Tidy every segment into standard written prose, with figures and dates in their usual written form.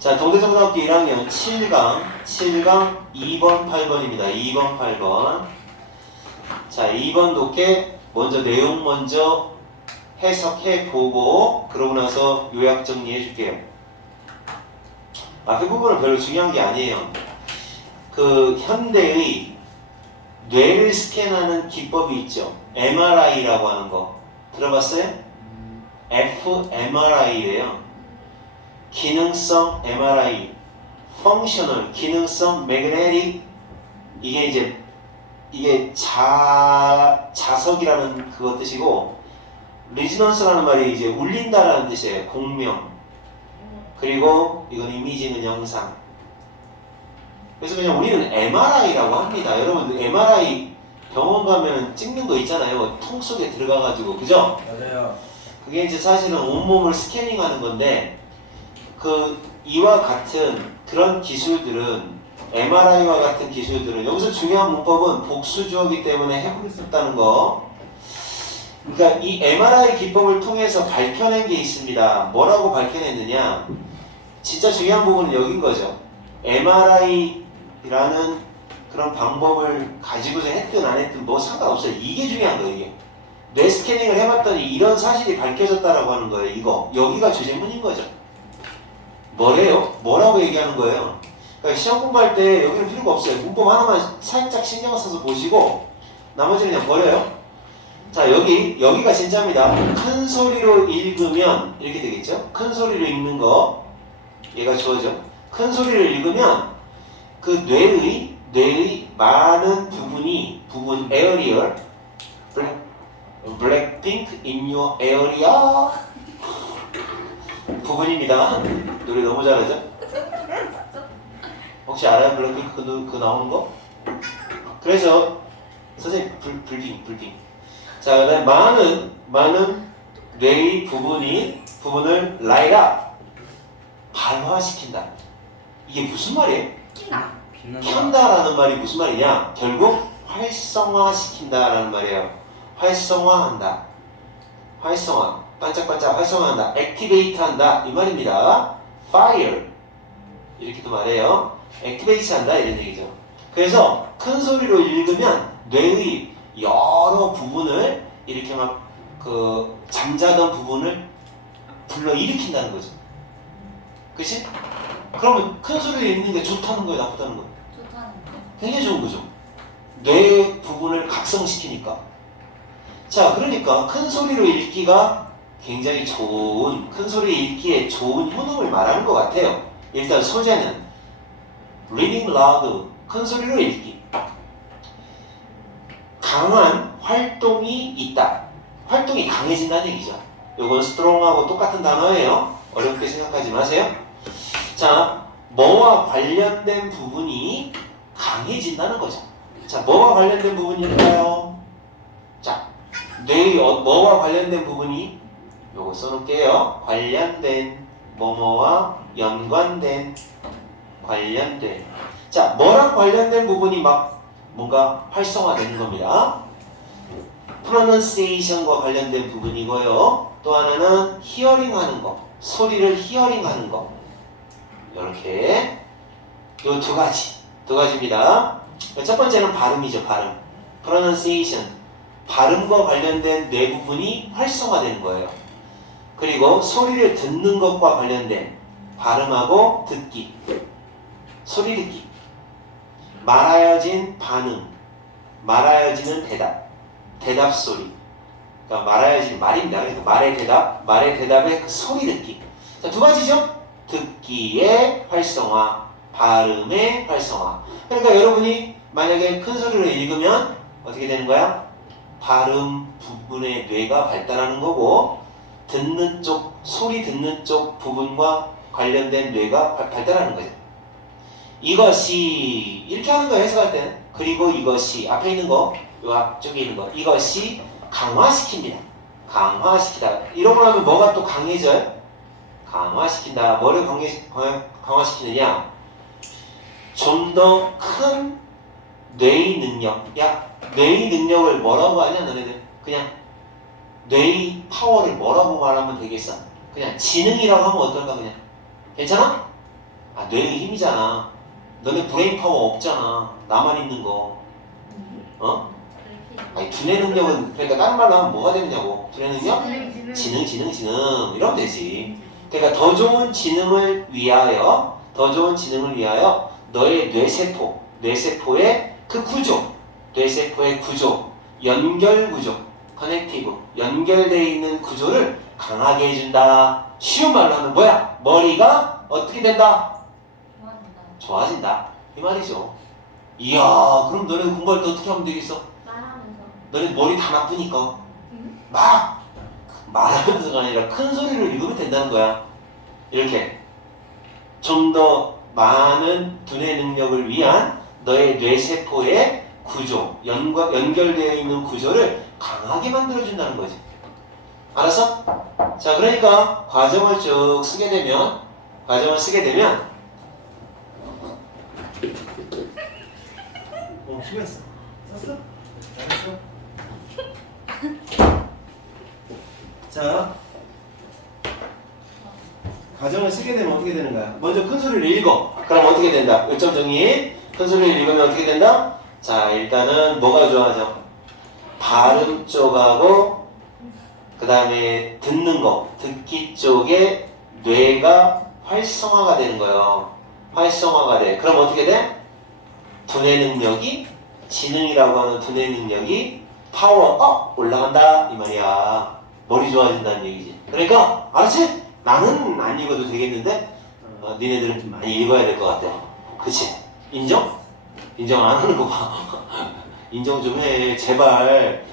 자, 동대중고등학교 1학년 7강 2번, 8번입니다. 2번, 8번. 자, 2번 독해 먼저 내용 먼저 해석해 보고 그러고 나서 요약 정리해 줄게요. 앞에 부분은 별로 중요한 게 아니에요. 그 현대의 뇌를 스캔하는 기법이 있죠. MRI라고 하는 거 들어봤어요? fMRI래요. 기능성 MRI, 펑셔널 기능성 매그네틱. 이게 자석이라는 그거 뜻이고, 리즈넌스라는 말이 이제 울린다라는 뜻이에요. 공명. 그리고 이건 이미지는 영상. 그래서 그냥 우리는 MRI라고 합니다. 여러분 MRI 병원 가면 찍는 거 있잖아요. 통 속에 들어가가지고, 그죠? 맞아요. 그게 이제 사실은 온몸을 스캐닝하는 건데, 이와 같은 그런 기술들은, MRI와 같은 기술들은, 여기서 중요한 문법은 복수주어기 때문에 해볼 수 없다는 거. 그러니까 이 MRI 기법을 통해서 밝혀낸 게 있습니다. 뭐라고 밝혀냈느냐? 진짜 중요한 부분은 여긴 거죠. MRI라는 그런 방법을 가지고서 했든 안 했든 뭐 상관없어요. 이게 중요한 거예요. 이게 뇌 스캐닝을 해봤더니 이런 사실이 밝혀졌다라고 하는 거예요. 이거 여기가 주제문인 거죠. 뭐래요? 뭐라고 얘기하는 거예요? 그러니까 시험 공부할 때 여기는 필요가 없어요. 문법 하나만 살짝 신경 써서 보시고 나머지는 그냥 버려요. 자, 여기가 진짜입니다. 큰 소리로 읽으면 이렇게 되겠죠? 큰 소리로 읽는 거, 얘가 주어져. 큰 소리를 읽으면 그 뇌의 많은 부분 에어리얼, 블랙핑크 in your area 부분입니다. 노래 너무 잘하죠? 혹시 알아요? 블랙핑크 그 나오는 거? 그래서 선생님 불핑. 자, 그다음 많은 뇌의 부분을 light up, 발화시킨다. 이게 무슨 말이에요? 켠다라는 말이 무슨 말이냐? 결국 활성화시킨다라는 말이에요. 활성화한다. 활성화, 반짝반짝 활성화한다. 액티베이트한다 이 말입니다. fire 이렇게도 말해요. 액티베이트한다 이런 얘기죠. 그래서 큰 소리로 읽으면 뇌의 여러 부분을 이렇게 막 잠자던 부분을 불러 일으킨다는 거죠. 그치? 그러면 큰 소리로 읽는 게 좋다는 거예요, 나쁘다는 거예요? 좋다는 거. 굉장히 좋은 거죠. 뇌 부분을 각성시키니까. 자, 그러니까 큰 소리로 읽기가 굉장히 큰 소리 읽기에 좋은 효능을 말하는 것 같아요. 일단 소재는 reading loud, 큰 소리로 읽기. 강한 활동이 있다. 활동이 강해진다는 얘기죠. 이건 strong하고 똑같은 단어예요. 어렵게 생각하지 마세요. 자, 뭐와 관련된 부분이 강해진다는 거죠. 자, 뭐와 관련된 부분일까요? 자, 뇌의 뭐와 관련된 부분이, 요거 써놓을게요. 관련된, 뭐뭐와 연관된, 관련된. 자, 뭐랑 관련된 부분이 막 뭔가 활성화되는 겁니다. pronunciation과 관련된 부분이고요. 또 하나는 hearing 하는 거, 소리를 hearing 하는 거. 이렇게 요 두 가지입니다. 첫 번째는 발음이죠. 발음, pronunciation, 발음과 관련된 뇌 부분이 활성화되는 거예요. 그리고 소리를 듣는 것과 관련된 발음하고 듣기, 소리 듣기, 말하여진 반응, 말하여지는 대답 소리. 그러니까 말하여진 말입니다. 그래서 말의 대답의 그 소리 듣기. 자, 두 가지죠. 듣기의 활성화, 발음의 활성화. 그러니까 여러분이 만약에 큰 소리로 읽으면 어떻게 되는 거야? 발음 부분의 뇌가 발달하는 거고, 소리 듣는 쪽 부분과 관련된 뇌가 발달하는 거죠. 이것이, 이렇게 하는 거예요, 해석할 때는. 그리고 이것이, 앞에 있는 거, 요 앞쪽에 있는 거, 이것이 강화시킵니다. 강화시키다. 이러고 나면 뭐가 또 강해져요? 강화시킨다. 뭐를 강화시키느냐? 좀 더 큰 뇌의 능력. 야, 뇌의 능력을 뭐라고 하냐, 너네들? 그냥 뇌의 파워를 뭐라고 말하면 되겠어? 그냥 지능이라고 하면 어떨까, 그냥? 괜찮아? 아, 뇌의 힘이잖아. 너네 브레인 파워 없잖아. 나만 있는 거. 어? 아니, 두뇌 능력은, 그러니까 다른 말로 하면 뭐가 되느냐고. 두뇌 능력? 지능. 이러면 되지. 그러니까 더 좋은 지능을 위하여, 너의 뇌세포의 그 구조, 뇌세포의 구조, 연결 구조, 커넥티브, 연결되어 있는 구조를 강하게 해준다. 쉬운 말로 하면 뭐야? 머리가 어떻게 된다? 좋아진다. 이 말이죠. 이야, 그럼 너네 공부할 때 어떻게 하면 되겠어? 말하면서. 너네 머리 다 나쁘니까 막 말하면서가 아니라 큰 소리를 읽으면 된다는 거야. 이렇게 좀 더 많은 두뇌 능력을 위한 너의 뇌세포의 구조, 연결되어 있는 구조를 강하게 만들어준다는 거지. 알았어? 자, 그러니까 과정을 쭉 쓰게 되면 수고했어. 썼어? 잘했어? 자, 과정을 쓰게 되면 어떻게 되는 거야? 먼저 큰 소리를 읽어. 그럼 어떻게 된다? 요점 정리. 큰 소리를 읽으면 어떻게 된다? 자, 일단은 뭐가 좋아하죠? 발음 쪽하고 그 다음에 듣는 거, 듣기 쪽에 뇌가 활성화가 되는 거예요. 활성화가 돼. 그럼 어떻게 돼? 두뇌 능력이, 지능이라고 하는 두뇌 능력이 파워업 올라간다 이 말이야. 머리 좋아진다는 얘기지. 그러니까 알았지? 나는 안 읽어도 되겠는데 니네들은 좀 많이 읽어야 될 것 같아. 그치? 인정? 인정 안 하는 거 봐. 인정 좀 해 제발.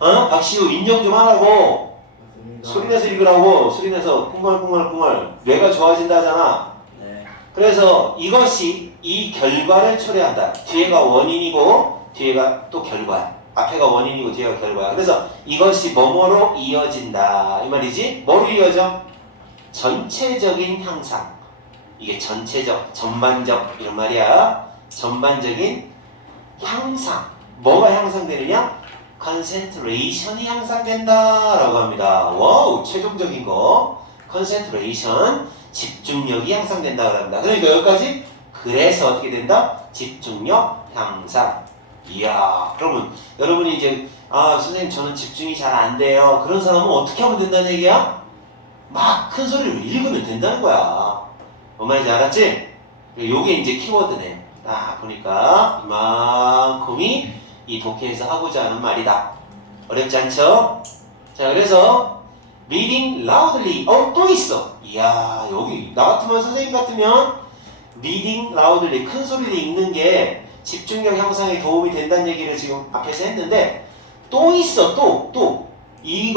박시우 인정 좀 하라고. 소리내서 읽으라고. 소리내서 꿍얼꿍얼꿍얼. 뇌가 좋아진다 하잖아. 그래서 이것이 이 결과를 초래한다. 뒤에가 원인이고 뒤에가 또 결과야. 앞에가 원인이고 뒤에가 결과야. 그래서 이것이 뭐뭐로 이어진다 이 말이지. 뭐로 이어져? 전체적인 향상. 이게 전체적, 전반적 이런 말이야. 전반적인 향상. 뭐가 향상되느냐? 컨센트레이션이 향상된다 라고 합니다. 와우, 최종적인 거. 컨센트레이션, 집중력이 향상된다 합니다. 그러니까 여기까지. 그래서 어떻게 된다? 집중력 향상. 이야, 그러면 여러분이 이제 선생님 저는 집중이 잘 안 돼요. 그런 사람은 어떻게 하면 된다는 얘기야? 막 큰 소리로 읽으면 된다는 거야. 뭔 말인지 알았지? 요게 이제 키워드네. 딱 보니까 이만큼이 이 독해에서 하고자 하는 말이다. 어렵지 않죠? 자, 그래서 reading loudly. 또 있어. 이야, 여기 나 같으면 선생님 같으면 reading loudly 큰 소리로 읽는 게 집중력 향상에 도움이 된다는 얘기를 지금 앞에서 했는데 또 있어. 또 이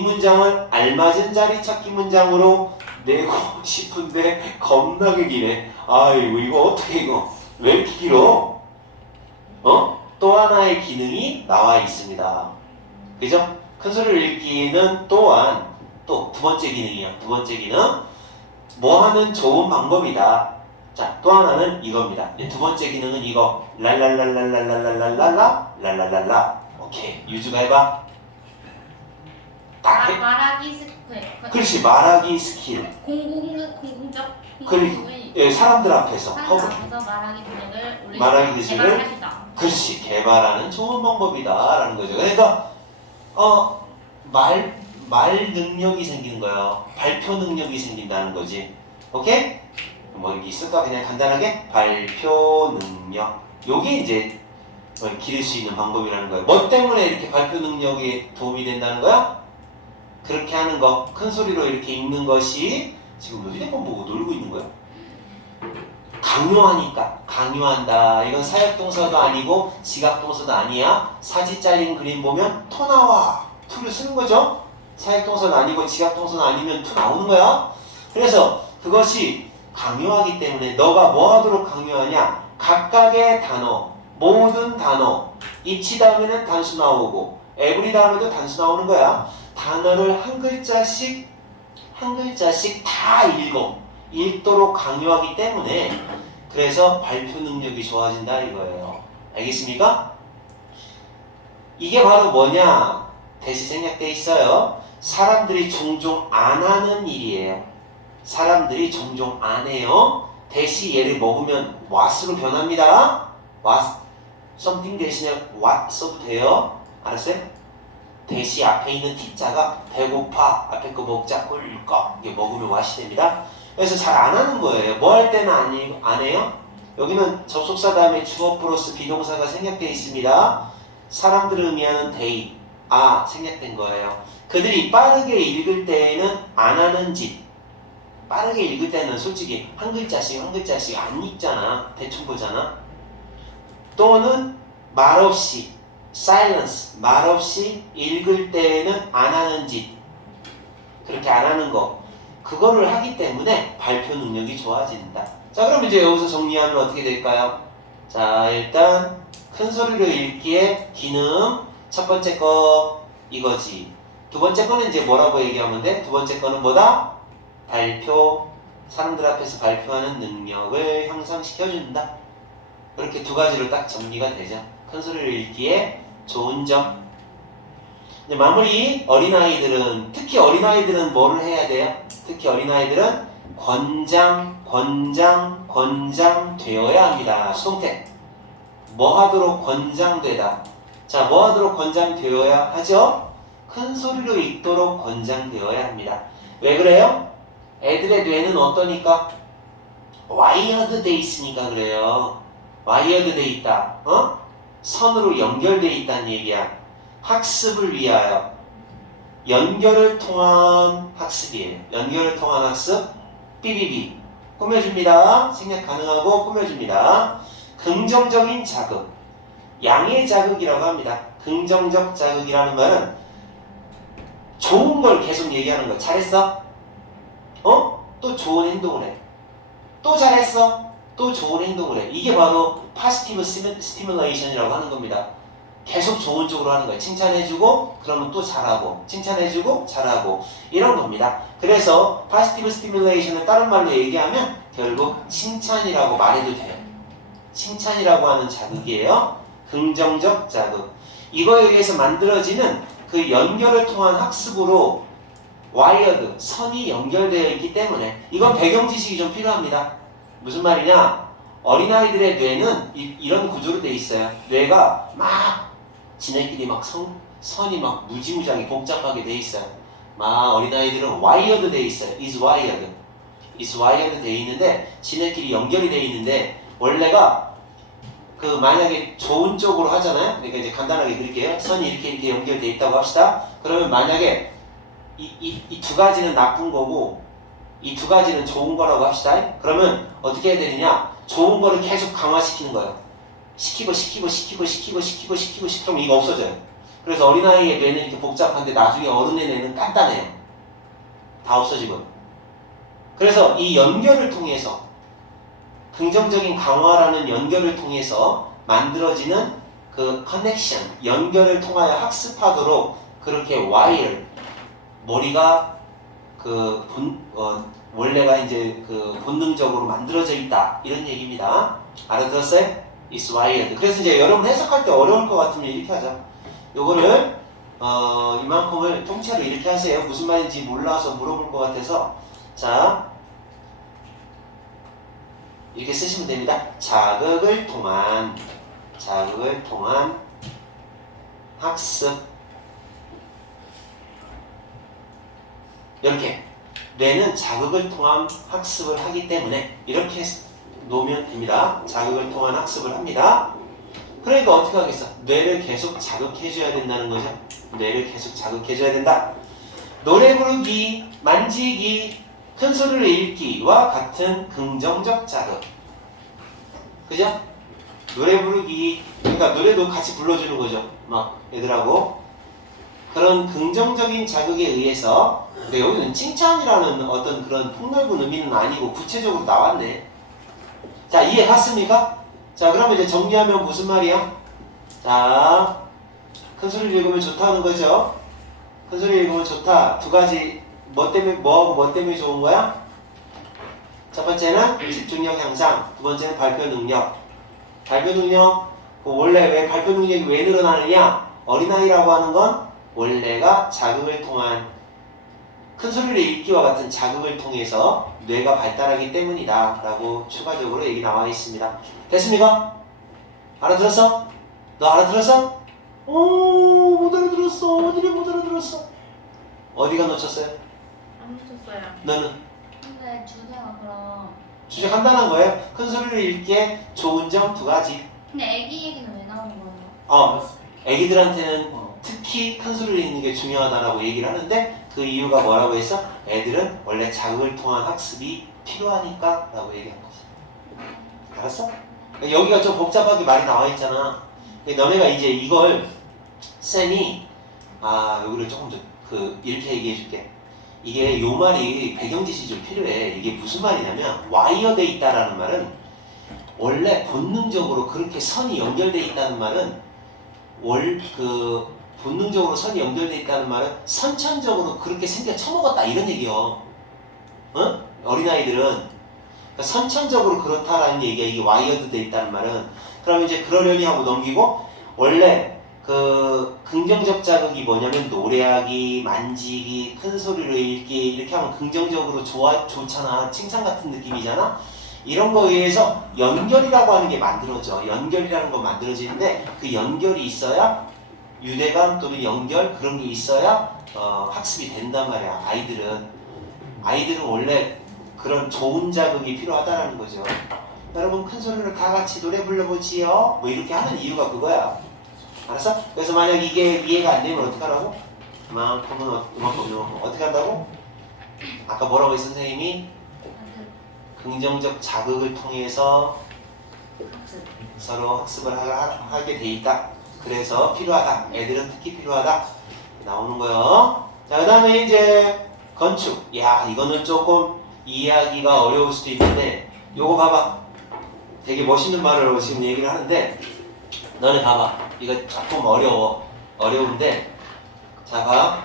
문장을 알맞은 자리 찾기 문장으로 내고 싶은데 겁나게 기네. 아이고 이거 어떻게 이거 왜 이렇게 길어? 또 하나의 기능이 나와 있습니다. 그죠? 큰 소리를 읽기는 또한 또 두 번째 기능이야. 두 번째 기능 뭐 하는 좋은 방법이다. 자, 또 하나는 이겁니다. 두 번째 기능은 이거 랄랄랄랄랄랄랄랄라. 오케이, 유주가 해봐. 딱 해. 말하기 스킬. 그렇지, 말하기 스킬. 공공적 사람들 앞에서 말하기 기능을 말하기 기술을 개발할 수 있다. 그렇지, 개발하는 좋은 방법이다라는 거죠. 그러니까 말 능력이 생기는 거예요. 발표 능력이 생긴다는 거지. 오케이? 뭐 이렇게 있을까? 그냥 간단하게 발표 능력. 요게 이제 기를 수 있는 방법이라는 거예요. 뭐 때문에 이렇게 발표 능력이 도움이 된다는 거야? 그렇게 하는 거, 큰 소리로 이렇게 읽는 것이 지금 너 휴대폰 보고 놀고 있는 거야? 강요하니까, 강요한다. 이건 사역동사도 아니고 지각동사도 아니야. 사지 잘린 그림 보면 토 나와. 토를 쓰는 거죠. 사역동사는 아니고 지각동사는 아니면 토 나오는 거야. 그래서 그것이 강요하기 때문에 너가 뭐 하도록 강요하냐? 각각의 단어, 모든 단어, 이치 다음에는 단수 나오고 에브리 다음에도 단수 나오는 거야. 단어를 한 글자씩 다 읽도록 강요하기 때문에 그래서 발표 능력이 좋아진다 이거예요. 알겠습니까? 이게 바로 뭐냐? 대시 생략돼 있어요. 사람들이 종종 안 하는 일이에요. 사람들이 종종 안 해요. 대시 얘를 먹으면 what으로 변합니다. what something 대신에 what 써도 돼요. 알았어요? 대시 앞에 있는 t자가 배고파 앞에 거 먹자 꿀꺽 이게 먹으면 what이 됩니다. 그래서 잘 안 하는 거예요. 뭐 할 때는 안 해요? 여기는 접속사 다음에 주어 플러스 비동사가 생략되어 있습니다. 사람들을 의미하는 they, 생략된 거예요. 그들이 빠르게 읽을 때에는 안 하는 짓. 빠르게 읽을 때는 솔직히 한 글자씩 한 글자씩 안 읽잖아. 대충 보잖아. 또는 말없이 silence, 말없이 읽을 때에는 안 하는 짓. 그렇게 안 하는 거. 그거를 하기 때문에 발표 능력이 좋아진다. 자, 그럼 이제 여기서 정리하면 어떻게 될까요? 자, 일단 큰 소리로 읽기의 기능. 첫 번째 거 이거지. 두 번째 거는 이제 뭐라고 얘기하면 돼? 두 번째 거는 뭐다? 발표. 사람들 앞에서 발표하는 능력을 향상시켜준다. 그렇게 두 가지로 딱 정리가 되죠. 큰 소리로 읽기에 좋은 점. 이제 마무리. 어린아이들은, 특히 어린아이들은 뭐를 해야 돼요? 특히 어린아이들은 권장되어야 합니다. 수동태. 뭐 하도록 권장되다. 자, 뭐 하도록 권장되어야 하죠? 큰 소리로 읽도록 권장되어야 합니다. 왜 그래요? 애들의 뇌는 어떠니까? 와이어드 돼 있으니까 그래요. 와이어드 돼 있다. 선으로 연결돼 있다는 얘기야. 학습을 위하여. 연결을 통한 학습이에요. 연결을 통한 학습. 삐비비. 꾸며줍니다. 생략 가능하고 꾸며줍니다. 긍정적인 자극. 양의 자극이라고 합니다. 긍정적 자극이라는 말은 좋은 걸 계속 얘기하는 거. 잘했어? 또 좋은 행동을 해. 또 잘했어? 또 좋은 행동을 해. 이게 바로 positive stimulation이라고 하는 겁니다. 계속 좋은 쪽으로 하는 거예요. 칭찬해주고 그러면 또 잘하고 칭찬해주고 잘하고 이런 겁니다. 그래서 positive stimulation을 다른 말로 얘기하면 결국 칭찬이라고 말해도 돼요. 칭찬이라고 하는 자극이에요. 긍정적 자극. 이거에 의해서 만들어지는 그 연결을 통한 학습으로 와이어드, 선이 연결되어 있기 때문에 이건 배경 지식이 좀 필요합니다. 무슨 말이냐? 어린아이들의 뇌는 이런 구조로 돼 있어요. 뇌가 막 지네끼리 막 선이 막 무지무지하게 복잡하게 돼 있어요. 막 어린아이들은 와이어드 돼 있어요. is wired 돼 있는데 지네끼리 연결이 돼 있는데 원래가 그 만약에 좋은 쪽으로 하잖아요. 그러니까 이제 간단하게 그릴게요. 선이 이렇게 연결돼 있다고 합시다. 그러면 만약에 이 두 가지는 나쁜 거고 이 두 가지는 좋은 거라고 합시다. 그러면 어떻게 해야 되느냐? 좋은 거를 계속 강화시키는 거예요. 시키고 그럼 이거 없어져요. 그래서 어린아이의 뇌는 이렇게 복잡한데 나중에 어른의 뇌는 간단해요. 다 없어지고. 그래서 이 연결을 통해서 긍정적인 강화라는 연결을 통해서 만들어지는 그 커넥션, 연결을 통하여 학습하도록 그렇게 와이어 머리가 원래가 이제 그 본능적으로 만들어져 있다 이런 얘기입니다. 알아들었어요? It's wired. 그래서 이제 여러분 해석할 때 어려울 것 같으면 이렇게 하자. 요거를 이만큼을 통째로 이렇게 하세요. 무슨 말인지 몰라서 물어볼 것 같아서 자 이렇게 쓰시면 됩니다. 자극을 통한 학습. 이렇게 뇌는 자극을 통한 학습을 하기 때문에 이렇게 놓으면 됩니다. 자극을 통한 학습을 합니다. 그러니까 어떻게 하겠어? 뇌를 계속 자극해줘야 된다는 거죠. 뇌를 계속 자극해줘야 된다. 노래 부르기, 만지기, 큰 소리를 읽기와 같은 긍정적 자극. 그죠? 노래 부르기, 그러니까 노래도 같이 불러주는 거죠. 막 애들하고. 그런 긍정적인 자극에 의해서, 근데 여기는 칭찬이라는 어떤 그런 폭넓은 의미는 아니고 구체적으로 나왔네. 자, 이해 갔습니까? 자, 그러면 이제 정리하면 무슨 말이야? 자, 큰 소리를 읽으면 좋다는 거죠. 큰 소리를 읽으면 좋다. 두 가지 뭐 때문에 좋은 거야? 첫 번째는 집중력 향상, 두 번째는 발표 능력. 발표 능력, 원래 왜 발표 능력이 왜 늘어나느냐? 어린아이라고 하는 건 원래가 자극을 통한 큰 소리를 읽기와 같은 자극을 통해서 뇌가 발달하기 때문이다 라고 추가적으로 얘기 나와 있습니다. 됐습니까? 알아들었어? 너 알아들었어? 못 알아들었어. 어디를 못 알아들었어? 어디가 놓쳤어요? 안 붙였어요. 너는? 근데 주제가 그럼. 주제 간단한 거예요. 큰 소리를 읽기에 좋은 점 두 가지. 근데 애기 얘기는 왜 나오는 거예요? 애기들한테는 특히 큰 소리를 읽는 게 중요하다라고 얘기를 하는데 그 이유가 뭐라고 해서 애들은 원래 자극을 통한 학습이 필요하니까 라고 얘기한 거지. 알았어? 여기가 좀 복잡하게 말이 나와 있잖아. 너네가 이제 이걸 쌤이 여기를 조금 더 이렇게 얘기해 줄게. 이게 요 말이 배경 지식이 좀 필요해. 이게 무슨 말이냐면 와이어돼 있다라는 말은 원래 본능적으로 그렇게 선이 연결돼 있다는 말은 본능적으로 선이 연결돼 있다는 말은 선천적으로 그렇게 생겨 처먹었다 이런 얘기요. 어? 어린아이들은 그러니까 선천적으로 그렇다라는 얘기가 이게 와이어드 돼 있다는 말은 그럼 이제 그러려니 하고 넘기고 원래 긍정적 자극이 뭐냐면 노래하기, 만지기, 큰 소리로 읽기 이렇게 하면 긍정적으로 좋잖아. 칭찬 같은 느낌이잖아. 이런 거에 의해서 연결이라고 하는 게 만들어져. 연결이라는 건 만들어지는데 그 연결이 있어야 유대감 또는 연결 그런 게 있어야 학습이 된단 말이야. 아이들은 원래 그런 좋은 자극이 필요하다는 거죠. 여러분 큰 소리로 다 같이 노래 불러보지요. 뭐 이렇게 하는 이유가 그거야. 알았어? 그래서 만약 이게 이해가 안 되면 어떡하라고? 이만큼은 어떻게 한다고? 아까 뭐라고 했어 선생님이? 긍정적 자극을 통해서 학습. 서로 학습을 하게 돼 있다. 그래서 필요하다. 애들은 특히 필요하다. 나오는 거요. 자, 그 다음에 이제 건축. 야, 이거는 조금 이해하기가 어려울 수도 있는데 요거 봐봐. 되게 멋있는 말을 지금 얘기를 하는데 너네 봐봐. 이거 조금 어려운데 자, 봐.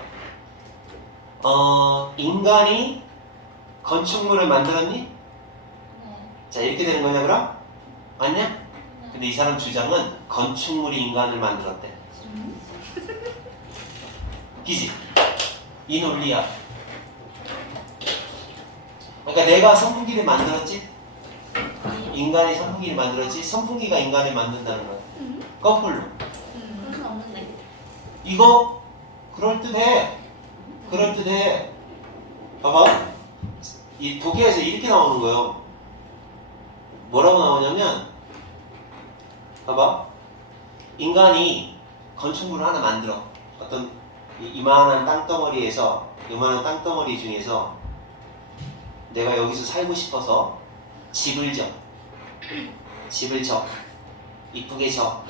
인간이 건축물을 만들었니? 네. 자, 이렇게 되는 거냐 그럼? 맞냐? 네. 근데 이 사람 주장은 건축물이 인간을 만들었대. 기지? 이 논리야. 그러니까 내가 선풍기를 만들었지? 인간이 선풍기를 만들었지? 선풍기가 인간을 만든다는 거야. 거꾸로. 그럴 수 없는데. 이거 그럴듯해. 봐봐. 이 독해에서 이렇게 나오는 거예요. 뭐라고 나오냐면 봐봐. 인간이 건축물을 하나 만들어. 어떤 이만한 땅덩어리 중에서 내가 여기서 살고 싶어서 집을 져. 이쁘게 져.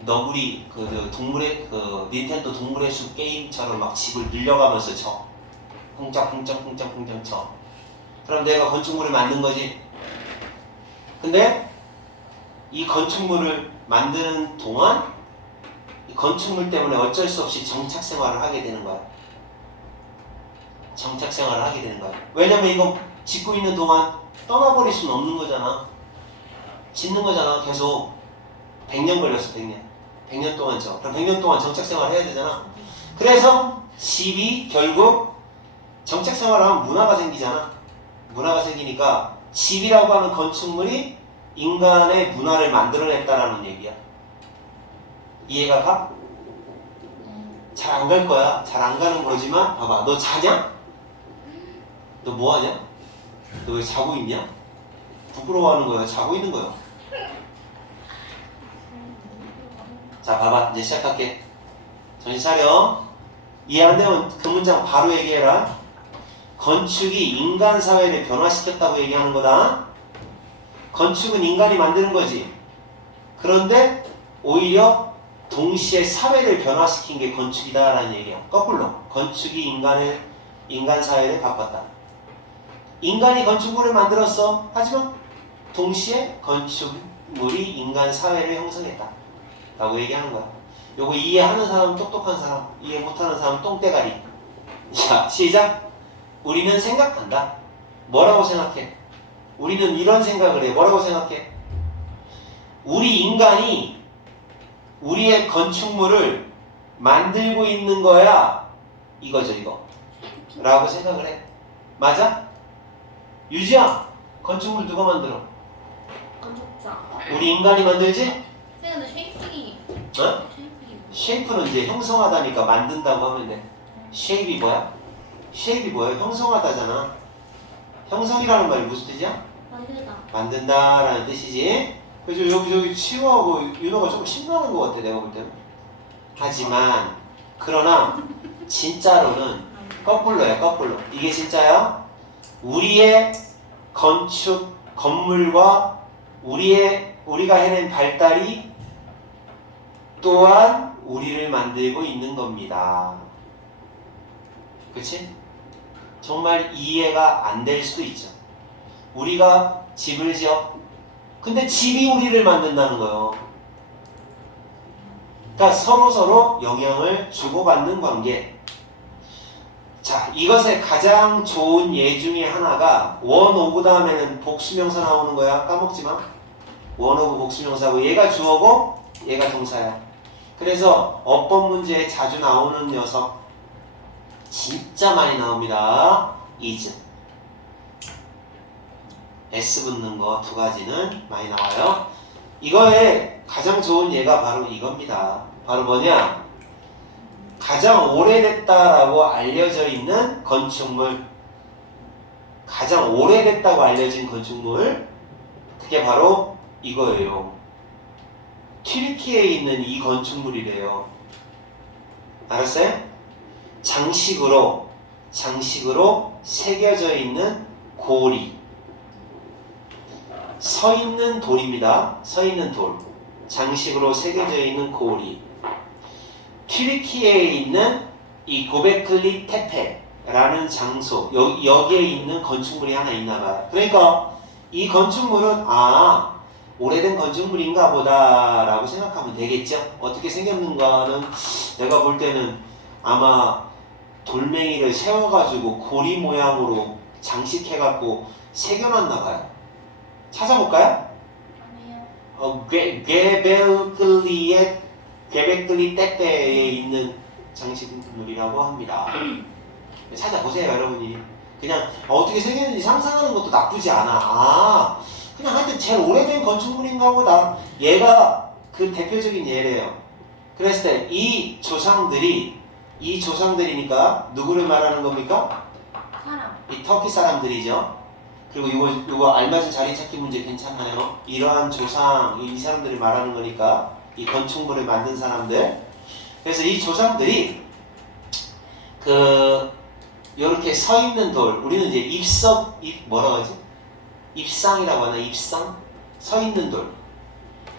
너구리 동물의 닌텐도 동물의 숲 게임처럼 막 집을 늘려가면서 쳐. 쿵짝쿵짝 쳐. 그럼 내가 건축물을 만든 거지. 근데 이 건축물을 만드는 동안 이 건축물 때문에 어쩔 수 없이 정착 생활을 하게 되는 거야. 왜냐면 이거 짓고 있는 동안 떠나버릴 수는 없는 거잖아. 짓는 거잖아. 계속 100년 걸렸어. 100년 동안 져. 그럼 100년 동안 정착 생활을 해야 되잖아. 그래서 집이 결국 정착 생활을 하면 문화가 생기잖아. 문화가 생기니까 집이라고 하는 건축물이 인간의 문화를 만들어냈다라는 얘기야. 이해가 가? 잘 안 갈 거야. 잘 안 가는 거지만 봐봐. 너 자냐? 너 뭐 하냐? 너 왜 자고 있냐? 부끄러워하는 거야? 자고 있는 거야? 자, 봐봐. 이제 시작할게. 정신 차려. 이해 안 되면 그 문장 바로 얘기해라. 건축이 인간 사회를 변화시켰다고 얘기하는 거다. 건축은 인간이 만드는 거지. 그런데 오히려 동시에 사회를 변화시킨 게 건축이다라는 얘기야. 거꾸로 건축이 인간 사회를 바꿨다. 인간이 건축물을 만들었어. 하지만 동시에 건축물이 인간 사회를 형성했다 라고 얘기하는 거야. 요거 이해하는 사람 똑똑한 사람, 이해 못하는 사람 똥대가리. 자, 시작. 우리는 생각한다. 뭐라고 생각해? 우리는 이런 생각을 해. 뭐라고 생각해? 우리 인간이 우리의 건축물을 만들고 있는 거야. 이거죠, 이거. 라고 생각을 해. 맞아? 유지야, 건축물 누가 만들어? 건축자. 우리 인간이 만들지? 근데 쉐이핑이. 어? 쉐이핑이. 쉐이프는 이제 형성하다니까 만든다고 하면 돼. 쉐입이 뭐야? 쉐입이 뭐야? 형성하다잖아. 형성이라는 말이 무슨 뜻이야? 만들다. 만든다라는 뜻이지. 그래서 여기 치우하고 윤호가 조금 신나는 것 같아, 내가 볼 때는. 하지만 그러나 진짜로는 거꾸로야, 거꾸로. 이게 진짜야? 우리의 건축 건물과 우리가 해낸 발달이 또한 우리를 만들고 있는 겁니다. 그치? 정말 이해가 안 될 수도 있죠. 우리가 집을 지어. 근데 집이 우리를 만든다는 거예요. 그러니까 서로 영향을 주고받는 관계. 자, 이것의 가장 좋은 예 중에 하나가 원 오브 다음에는 복수명사 나오는 거야. 까먹지 마. 원 오브 복수명사고 얘가 주어고 얘가 동사야. 그래서 어법 문제에 자주 나오는 녀석 진짜 많이 나옵니다. is. s 붙는 거 두 가지는 많이 나와요. 이거의 가장 좋은 예가 바로 이겁니다. 바로 뭐냐? 가장 오래됐다라고 알려져 있는 건축물. 가장 오래됐다고 알려진 건축물. 그게 바로 이거예요. 튀르키예에 있는 이 건축물이래요. 알았어요? 장식으로 새겨져 있는 고리. 서 있는 돌입니다. 서 있는 돌. 장식으로 새겨져 있는 고리. 튀르키예에 있는 이 고베클리 테페라는 장소. 여기에 있는 건축물이 하나 있나 봐요. 그러니까 이 건축물은 오래된 건축물인가 보다라고 생각하면 되겠죠. 어떻게 생겼는가는 내가 볼 때는 아마 돌멩이를 세워가지고 고리 모양으로 장식해갖고 새겨놨나 봐요. 찾아볼까요? 아니에요. 괭베클리 떼떼에 있는 장식물이라고 합니다. 찾아보세요, 여러분이. 그냥 어떻게 생겼는지 상상하는 것도 나쁘지 않아. 그냥 하여튼 제일 오래된 건축물인가 보다. 얘가 그 대표적인 예래요. 그랬을 때 이 조상들이니까 누구를 말하는 겁니까? 사람. 이 터키 사람들이죠. 그리고 이거 알맞은 자리 찾기 문제 괜찮아요. 이러한 조상, 이 사람들이 말하는 거니까 이 건축물을 만든 사람들. 그래서 이 조상들이 요렇게 서 있는 돌, 우리는 이제 뭐라고 하지? 입상이라고 하나? 입상? 서 있는 돌.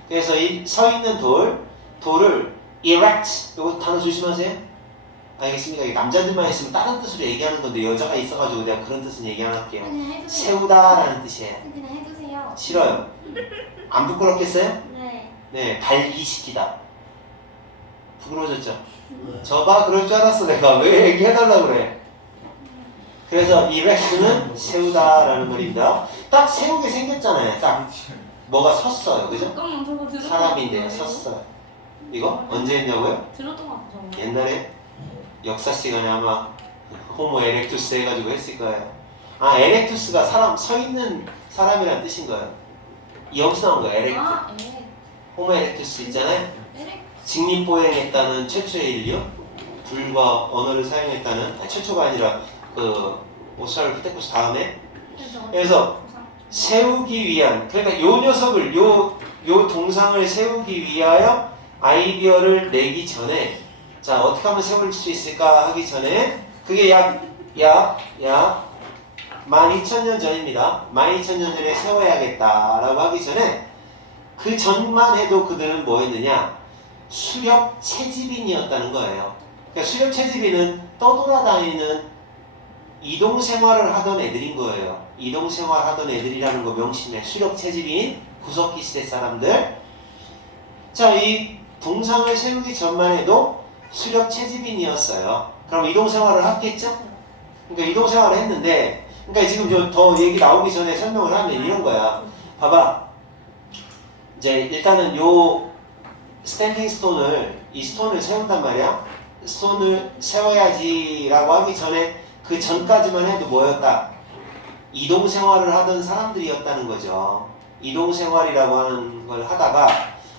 그래서 이 서 있는 돌을 erect, 요거 단어 조심하세요. 알겠습니까? 이게 남자들만 했으면 다른 뜻으로 얘기하는 건데 여자가 있어가지고 내가 그런 뜻은 얘기 안 할게요. 그냥 해주세요. 세우다라는 뜻이에요. 그냥 해주세요. 싫어요. 안 부끄럽겠어요? 네. 네, 발기시키다. 부끄러워졌죠? 저봐 그럴 줄 알았어 내가. 왜 얘기해달라 그래? 그래서 erect는 세우다라는 말입니다. 딱 세우게 생겼잖아요. 딱 뭐가 섰어요, 그죠? 잠깐만 저거 들었던 사람인데 것 같아요. 섰어요. 이거 언제 했냐고요? 들었던 것 같아요. 저거. 옛날에 역사 시간에 아마 호모 에렉투스 해가지고 했을 거예요. 에렉투스가 사람 서 있는 사람이라는 뜻인 거예요. 여기서 나온 거예요. 에렉투스. 호모 에렉투스 있잖아요. 에렉. 직립보행했다는 최초의 인류, 불과 언어를 사용했다는 최초가 아니라 오스트랄로피테쿠스 다음에. 그래서 세우기 위한, 그러니까 요 녀석을 요 동상을 세우기 위하여 아이디어를 내기 전에, 자 어떻게 하면 세울 수 있을까 하기 전에, 그게 약 12,000년 전입니다. 12,000년 전에 세워야겠다라고 하기 전에, 그 전만 해도 그들은 뭐 했느냐? 수렵 채집인이었다는 거예요. 그러니까 수렵 채집인은 떠돌아다니는 이동 생활을 하던 애들인 거예요. 이동 생활 하던 애들이라는 거 명심해. 수렵 채집인, 구석기 시대 사람들. 자, 이 동상을 세우기 전만 해도 수렵 채집인이었어요. 그럼 이동 생활을 했겠죠? 그러니까 이동 생활을 했는데, 그러니까 지금 더 얘기 나오기 전에 설명을 하면 이런 거야. 봐봐. 이제 일단은 요 스탠딩 스톤을, 이 스톤을 세운단 말이야. 스톤을 세워야지라고 하기 전에 그 전까지만 해도 뭐였다? 이동 생활을 하던 사람들이었다는 거죠. 이동 생활이라고 하는 걸 하다가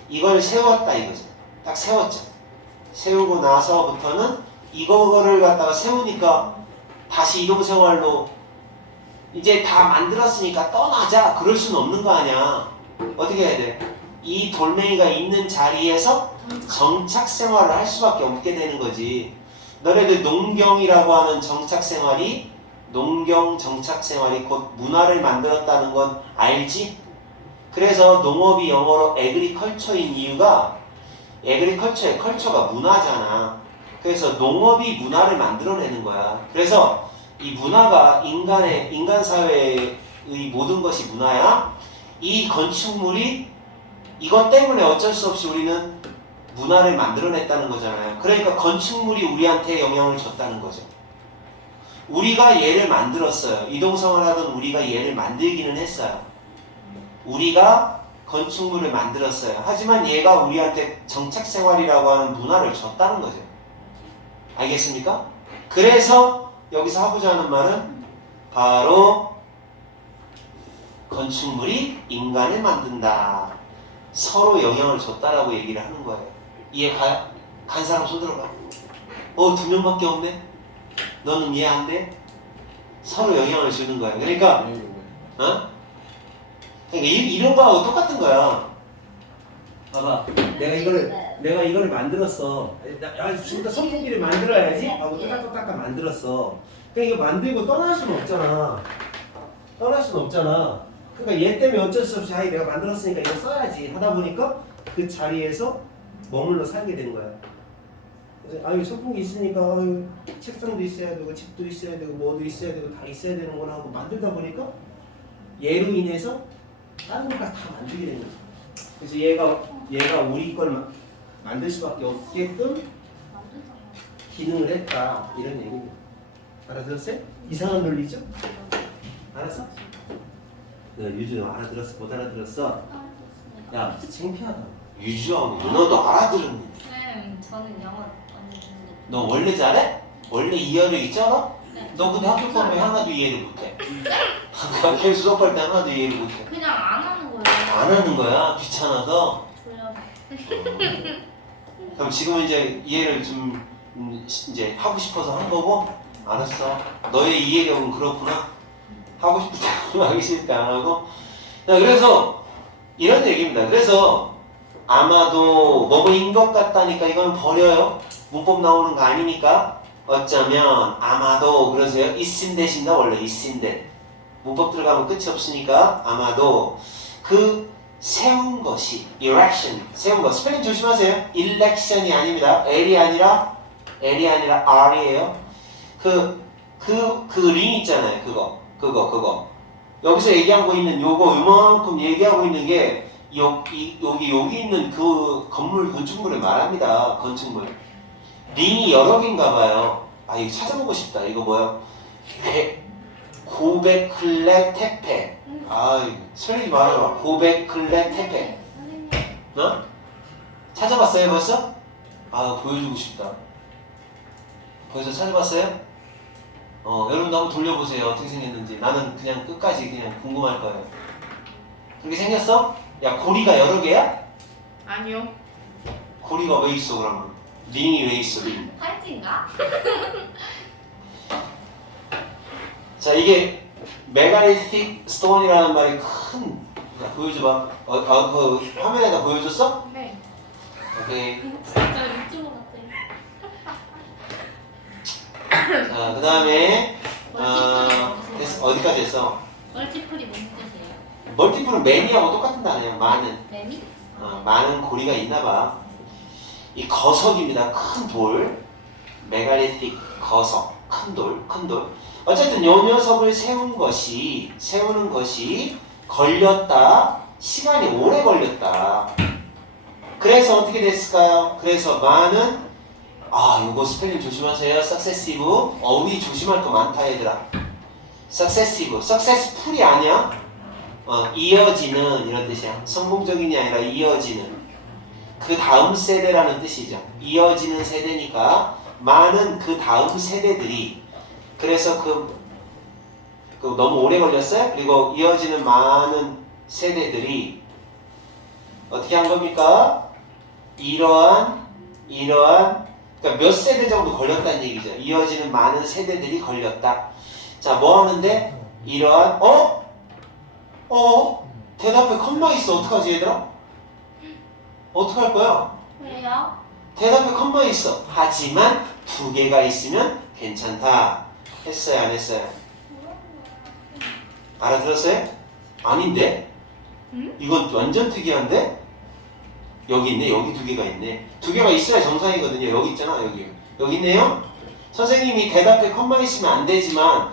이걸 세웠다 이거죠. 딱 세웠죠. 세우고 나서부터는 이거를 갖다가 세우니까 다시 이동 생활로 이제 다 만들었으니까 떠나자 그럴 수는 없는 거 아니야. 어떻게 해야 돼? 이 돌멩이가 있는 자리에서 정착 생활을 할 수밖에 없게 되는 거지. 너네들 농경이라고 하는 정착 생활이 농경 정착 생활이 곧 문화를 만들었다는 건 알지? 그래서 농업이 영어로 agriculture인 이유가 agriculture의 컬처가 문화잖아. 그래서 농업이 문화를 만들어내는 거야. 그래서 이 문화가 인간 사회의 모든 것이 문화야. 이 건축물이 이것 때문에 어쩔 수 없이 우리는 문화를 만들어냈다는 거잖아요. 그러니까 건축물이 우리한테 영향을 줬다는 거죠. 우리가 얘를 만들었어요. 이동성을 하던 우리가 얘를 만들기는 했어요. 우리가 건축물을 만들었어요. 하지만 얘가 우리한테 정착생활이라고 하는 문화를 줬다는 거죠. 알겠습니까? 그래서 여기서 하고자 하는 말은 바로 건축물이 인간을 만든다. 서로 영향을 줬다라고 얘기를 하는 거예요. 이해가요? 간 사람 손 들어봐. 2명밖에 없네? 너는 이해 안 돼? 서로 영향을 주는 거야. 그러니까 이런 거하고 똑같은 거야. 봐봐. 내가 이거를 만들었어. 진짜 선풍기를 만들어야지 하고 뚜닥뚜닥 만들었어. 그러니까 이거 만들고 떠날 수는 없잖아. 그러니까 얘 때문에 어쩔 수 없이 내가 만들었으니까 이거 써야지 하다 보니까 그 자리에서 머물러 살게 된 거야. 그래서 선풍기 있으니까 책상도 있어야 되고 집도 있어야 되고 뭐도 있어야 되고 다 있어야 되는구나 하고 만들다 보니까 얘로 인해서 다른 것까지 다 만들게 된 거지. 그래서 얘가 우리 걸 만들 수밖에 없게끔 기능을 했다 이런 얘기입니다. 알아들었어요? 이상한 논리죠? 알았어? 유주 알아들었어? 못 알아들었어? 야 창피하다. 유주야 너도 알아들었니? 네, 저는 영어 완전 중독. 너 원래 잘해? 원래 이해를 있잖아? 네. 너 근데 학교 가면 하나도 이해를 못해. 학교 수업할 때 하나도 이해를 못해. 그냥 안 하는 거예요. 안 하는 거야? 귀찮아서? 졸려서. 그럼 지금 이제 이해를 좀 이제 하고 싶어서 한 거고? 알았어. 너의 이해력은 그렇구나. 하고 싶을 때 하기 싫을 때 안 하고. 자, 그래서 이런 얘기입니다. 그래서 아마도 뭐뭐인 것 같다니까 이건 버려요. 문법 나오는 거 아니니까. 어쩌면 아마도 그러세요. 있음 대신다 원래 있음 대. 문법 들어가면 끝이 없으니까 아마도 그 세운 것이 erection 세운 것 스펠링 조심하세요. election이 아닙니다. L이 아니라 R이에요. 그 링 있잖아요. 그거 여기서 얘기하고 있는 요거 요만큼 얘기하고 있는 게 여기 있는 그 건축물을 말합니다. 건축물 링이 여러 개인가 봐요. 이거 찾아보고 싶다. 이거 뭐야? 고베클레 테페. 설레지 말아봐. 고베클레 테페. 어? 찾아봤어요 벌써? 보여주고 싶다. 벌써 찾아봤어요? 여러분도 한번 돌려보세요. 어떻게 생겼는지. 나는 그냥 끝까지 그냥 궁금할 거예요. 그렇게 생겼어? 야, 고리가 여러 개야? 아니요. 고리가 왜 있어 그러면? 링이 왜 있어 링? 팔찌인가? 자, 이게 메갈리틱 스톤이라는 말이 큰. 보여줘봐. 그 화면에다 보여줬어? 네. 오케이. 진짜 유튜브 같아요. 자, 그 다음에 어디까지 했어? 멀티플이 무슨 뜻이에요? 멀티플은 매니하고 똑같은 단어예요. 많은. 매미? 많은 고리가 있나봐. 이 거석입니다. 큰 돌. 메갈리틱 거석. 큰 돌. 어쨌든 요 녀석을 세우는 것이 걸렸다. 시간이 오래 걸렸다. 그래서 어떻게 됐을까요? 그래서 많은 요거 스펠링 조심하세요. successive. 우리 조심할 거 많다 얘들아. successive. successful이 아니야. 이어지는 이런 뜻이야. 성공적인이 아니라 이어지는. 그 다음 세대라는 뜻이죠. 이어지는 세대니까 많은 그 다음 세대들이 그래서 그 너무 오래 걸렸어요? 그리고 이어지는 많은 세대들이 어떻게 한 겁니까? 이러한 그러니까 몇 세대 정도 걸렸다는 얘기죠. 이어지는 많은 세대들이 걸렸다. 자, 뭐 하는데? 이러한 대답에 컴마 있어. 어떡하지 얘들아? 어떡할 거야? 왜요? 대답에 컴마 있어. 하지만 두 개가 있으면 괜찮다. 했어요, 안 했어요? 알아들었어요? 아닌데? 응? 이건 완전 특이한데? 여기 있네. 여기 두 개가 있네. 두 개가 있어야 정상이거든요. 여기 있잖아. 여기 있네요. 선생님이 대답에 컴마 있으면 안 되지만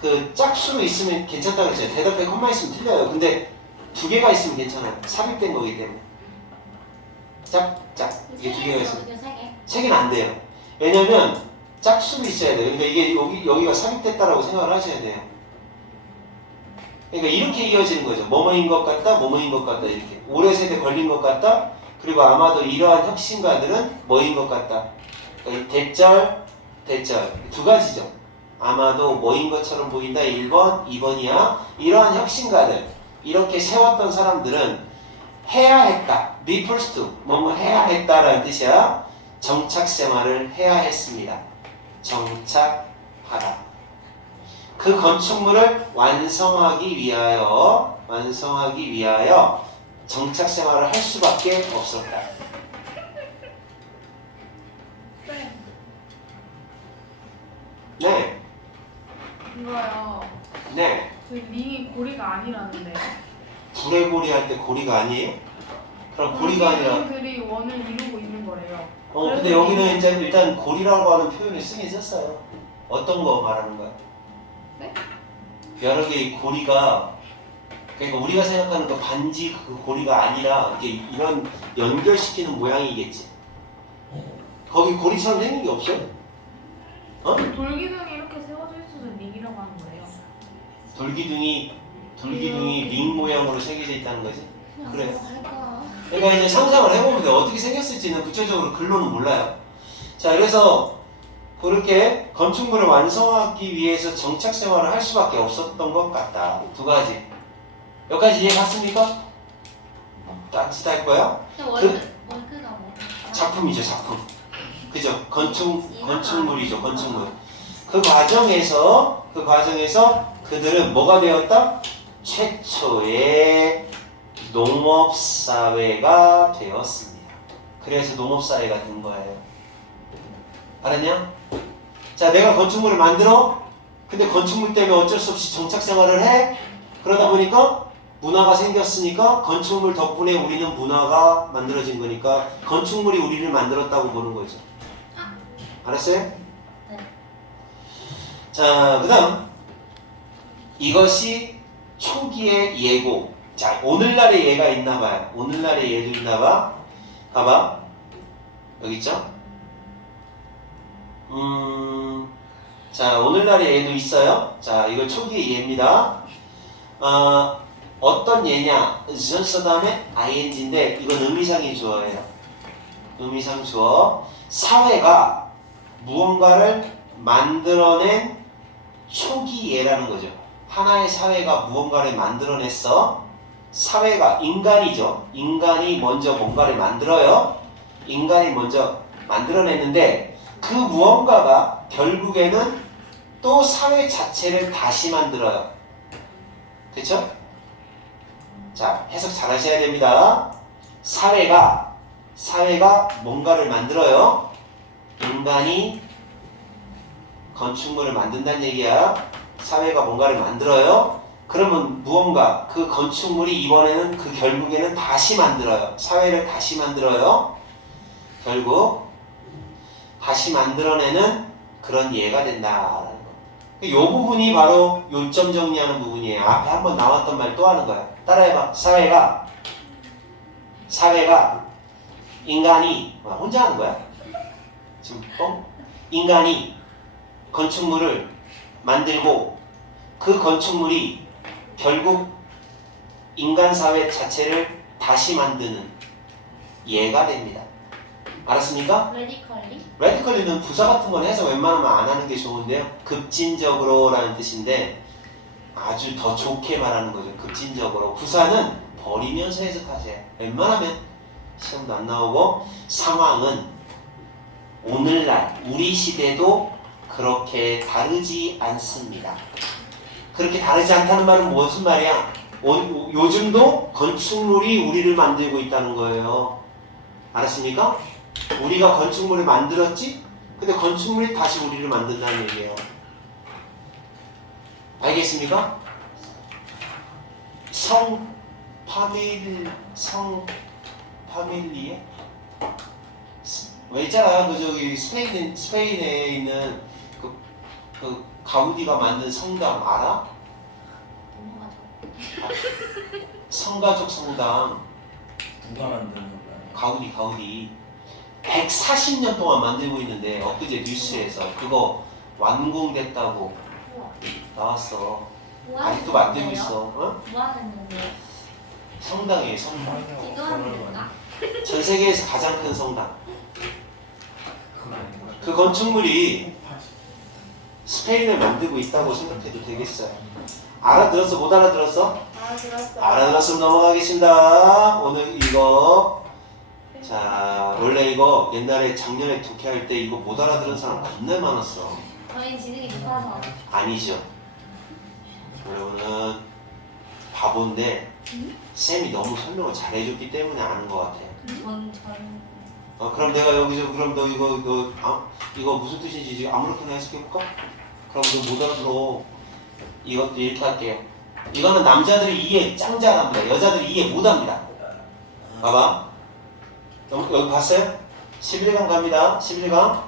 그 짝수로 있으면 괜찮다고 그랬잖아요. 대답에 컴마 있으면 틀려요. 근데 두 개가 있으면 괜찮아요. 삽입된 거기 때문에. 이게 두 개가 있으면. 세 개는 안 돼요. 왜냐면 짝수로 있어야 돼요. 그러니까 이게 여기가 삽입됐다라고 생각을 하셔야 돼요. 그러니까 이렇게 이어지는 거죠. 뭐뭐인 것 같다, 뭐뭐인 것 같다 이렇게. 오래 세대 걸린 것 같다. 그리고 아마도 이러한 혁신가들은 뭐인 것 같다. 그러니까 대절 두 가지죠. 아마도 뭐인 것처럼 보인다 1번, 2번이야. 이러한 혁신가들 이렇게 세웠던 사람들은 해야 했다. be forced to 뭐뭐 해야 했다라는 뜻이야. 정착 생활을 해야 했습니다. 정착하다. 그 건축물을 완성하기 위하여 정착 생활을 할 수밖에 없었다. 네, 이거요. 네. 그 링이 고리가 아니라는데. 불의 고리 할 때 고리가 아니에요? 그럼 고리가 아니라. 들이 원을 이루고 있는 거래요. 근데 여기는 이제 일단 고리라고 하는 표현을 쓰긴 썼어요. 어떤 거 말하는 거야? 네? 여러 개의 고리가, 그러니까 우리가 생각하는 그 반지 그 고리가 아니라 이게 이런 연결시키는 모양이겠지. 거기 고리처럼 생긴 게 없어요? 돌기둥이 이렇게 세워져 있어서 링이라고 하는 거예요. 돌기둥이 링 모양으로 새겨져 있다는 거지. 그래. 할까? 그러니까 이제 상상을 해보면 돼. 어떻게 생겼을지는 구체적으로 글로는 몰라요. 자, 그래서 그렇게 건축물을 완성하기 위해서 정착 생활을 할 수밖에 없었던 것 같다. 두 가지. 여기까지 이해 갔습니까? 따뜻할 거야? 월크가 뭐? 작품이죠, 작품. 그죠? 건축물이죠, 건축물. 그 과정에서 그들은 뭐가 되었다? 최초의 농업사회가 되었습니다. 그래서 농업사회가 된 거예요. 알았냐? 자, 내가 건축물을 만들어? 근데 건축물 때문에 어쩔 수 없이 정착생활을 해? 그러다 보니까 문화가 생겼으니까 건축물 덕분에 우리는 문화가 만들어진 거니까 건축물이 우리를 만들었다고 보는 거죠. 알았어요? 네. 자, 그 다음 이것이 초기의 예고. 자, 오늘날의 예가 있나봐요. 오늘날의 예도 있나봐. 봐봐. 여기 있죠? 자, 오늘날의 예도 있어요. 자, 이거 초기의 예입니다. 어떤 예냐? 전서 다음에 ing인데 이건 의미상의 주어예요. 의미상 주어. 사회가 무언가를 만들어낸 초기 예라는 거죠. 하나의 사회가 무언가를 만들어냈어. 사회가 인간이죠. 인간이 먼저 뭔가를 만들어요. 인간이 먼저 만들어냈는데 그 무언가가 결국에는 또 사회 자체를 다시 만들어요. 그쵸? 자, 해석 잘 하셔야 됩니다. 사회가 뭔가를 만들어요. 인간이 건축물을 만든다는 얘기야. 사회가 뭔가를 만들어요. 그러면 무언가 그 건축물이 이번에는 그 결국에는 다시 만들어요. 사회를 다시 만들어요. 결국 다시 만들어내는 그런 예가 된다라는 거. 이 부분이 바로 요점 정리하는 부분이에요. 앞에 한번 나왔던 말 또 하는 거야. 따라해봐. 사회가 인간이 혼자 하는 거야? 지금 인간이 건축물을 만들고 그 건축물이 결국 인간 사회 자체를 다시 만드는 예가 됩니다. 알았습니까? 레디컬리? 레디컬리는 부사 같은 건 해서 웬만하면 안 하는 게 좋은데요. 급진적으로라는 뜻인데 아주 더 좋게 말하는 거죠. 급진적으로. 부사는 버리면서 해석하세요. 웬만하면 시험도 안 나오고. 상황은 오늘날 우리 시대도 그렇게 다르지 않습니다. 그렇게 다르지 않다는 말은 무슨 말이야? 요즘도 건축물이 우리를 만들고 있다는 거예요. 알았습니까? 우리가 건축물을 만들었지? 근데 건축물이 다시 우리를 만든다는 얘기예요. 알겠습니까? 성 파밀리에 왜 있잖아. 그 저기 스페인에 있는 그 가우디가 만든 성당 알아? 넘어가죠. 성가족 성당. 누가 만드는 건가요? 가우디 140년 동안 만들고 있는데 엊그제 뉴스에서 그거 완공됐다고 우와. 나왔어. 뭐 아직도 만들고 하는데요? 있어. 어? 뭐 하는데요? 성당이에요, 성당. 기도하는 건가? 전 세계에서 가장 큰 성당. 그 건축물이 스페인을 만들고 있다고 생각해도 되겠어요. 알아들었어? 못 알아들었어? 알아들었어요. 알아들었으면 넘어가겠습니다. 오늘 이거 자 원래 이거 옛날에 작년에 독해할 때 이거 못 알아들은 사람 겁나 많았어. 저희 지능이 높아서. 아니죠. 여러분은 바본데 쌤이 너무 설명을 잘해줬기 때문에 아는 것 같아. 전 그럼 내가 여기서 그럼 너 이거 무슨 뜻인지 지금 아무렇게나 해석해볼까? 그럼 너 못 알아들어. 이것도 이렇게 할게요. 이거는 남자들이 이해 짱 잘합니다. 여자들이 이해 못합니다. 봐봐. 여기 봤어요? 11강 갑니다. 11강.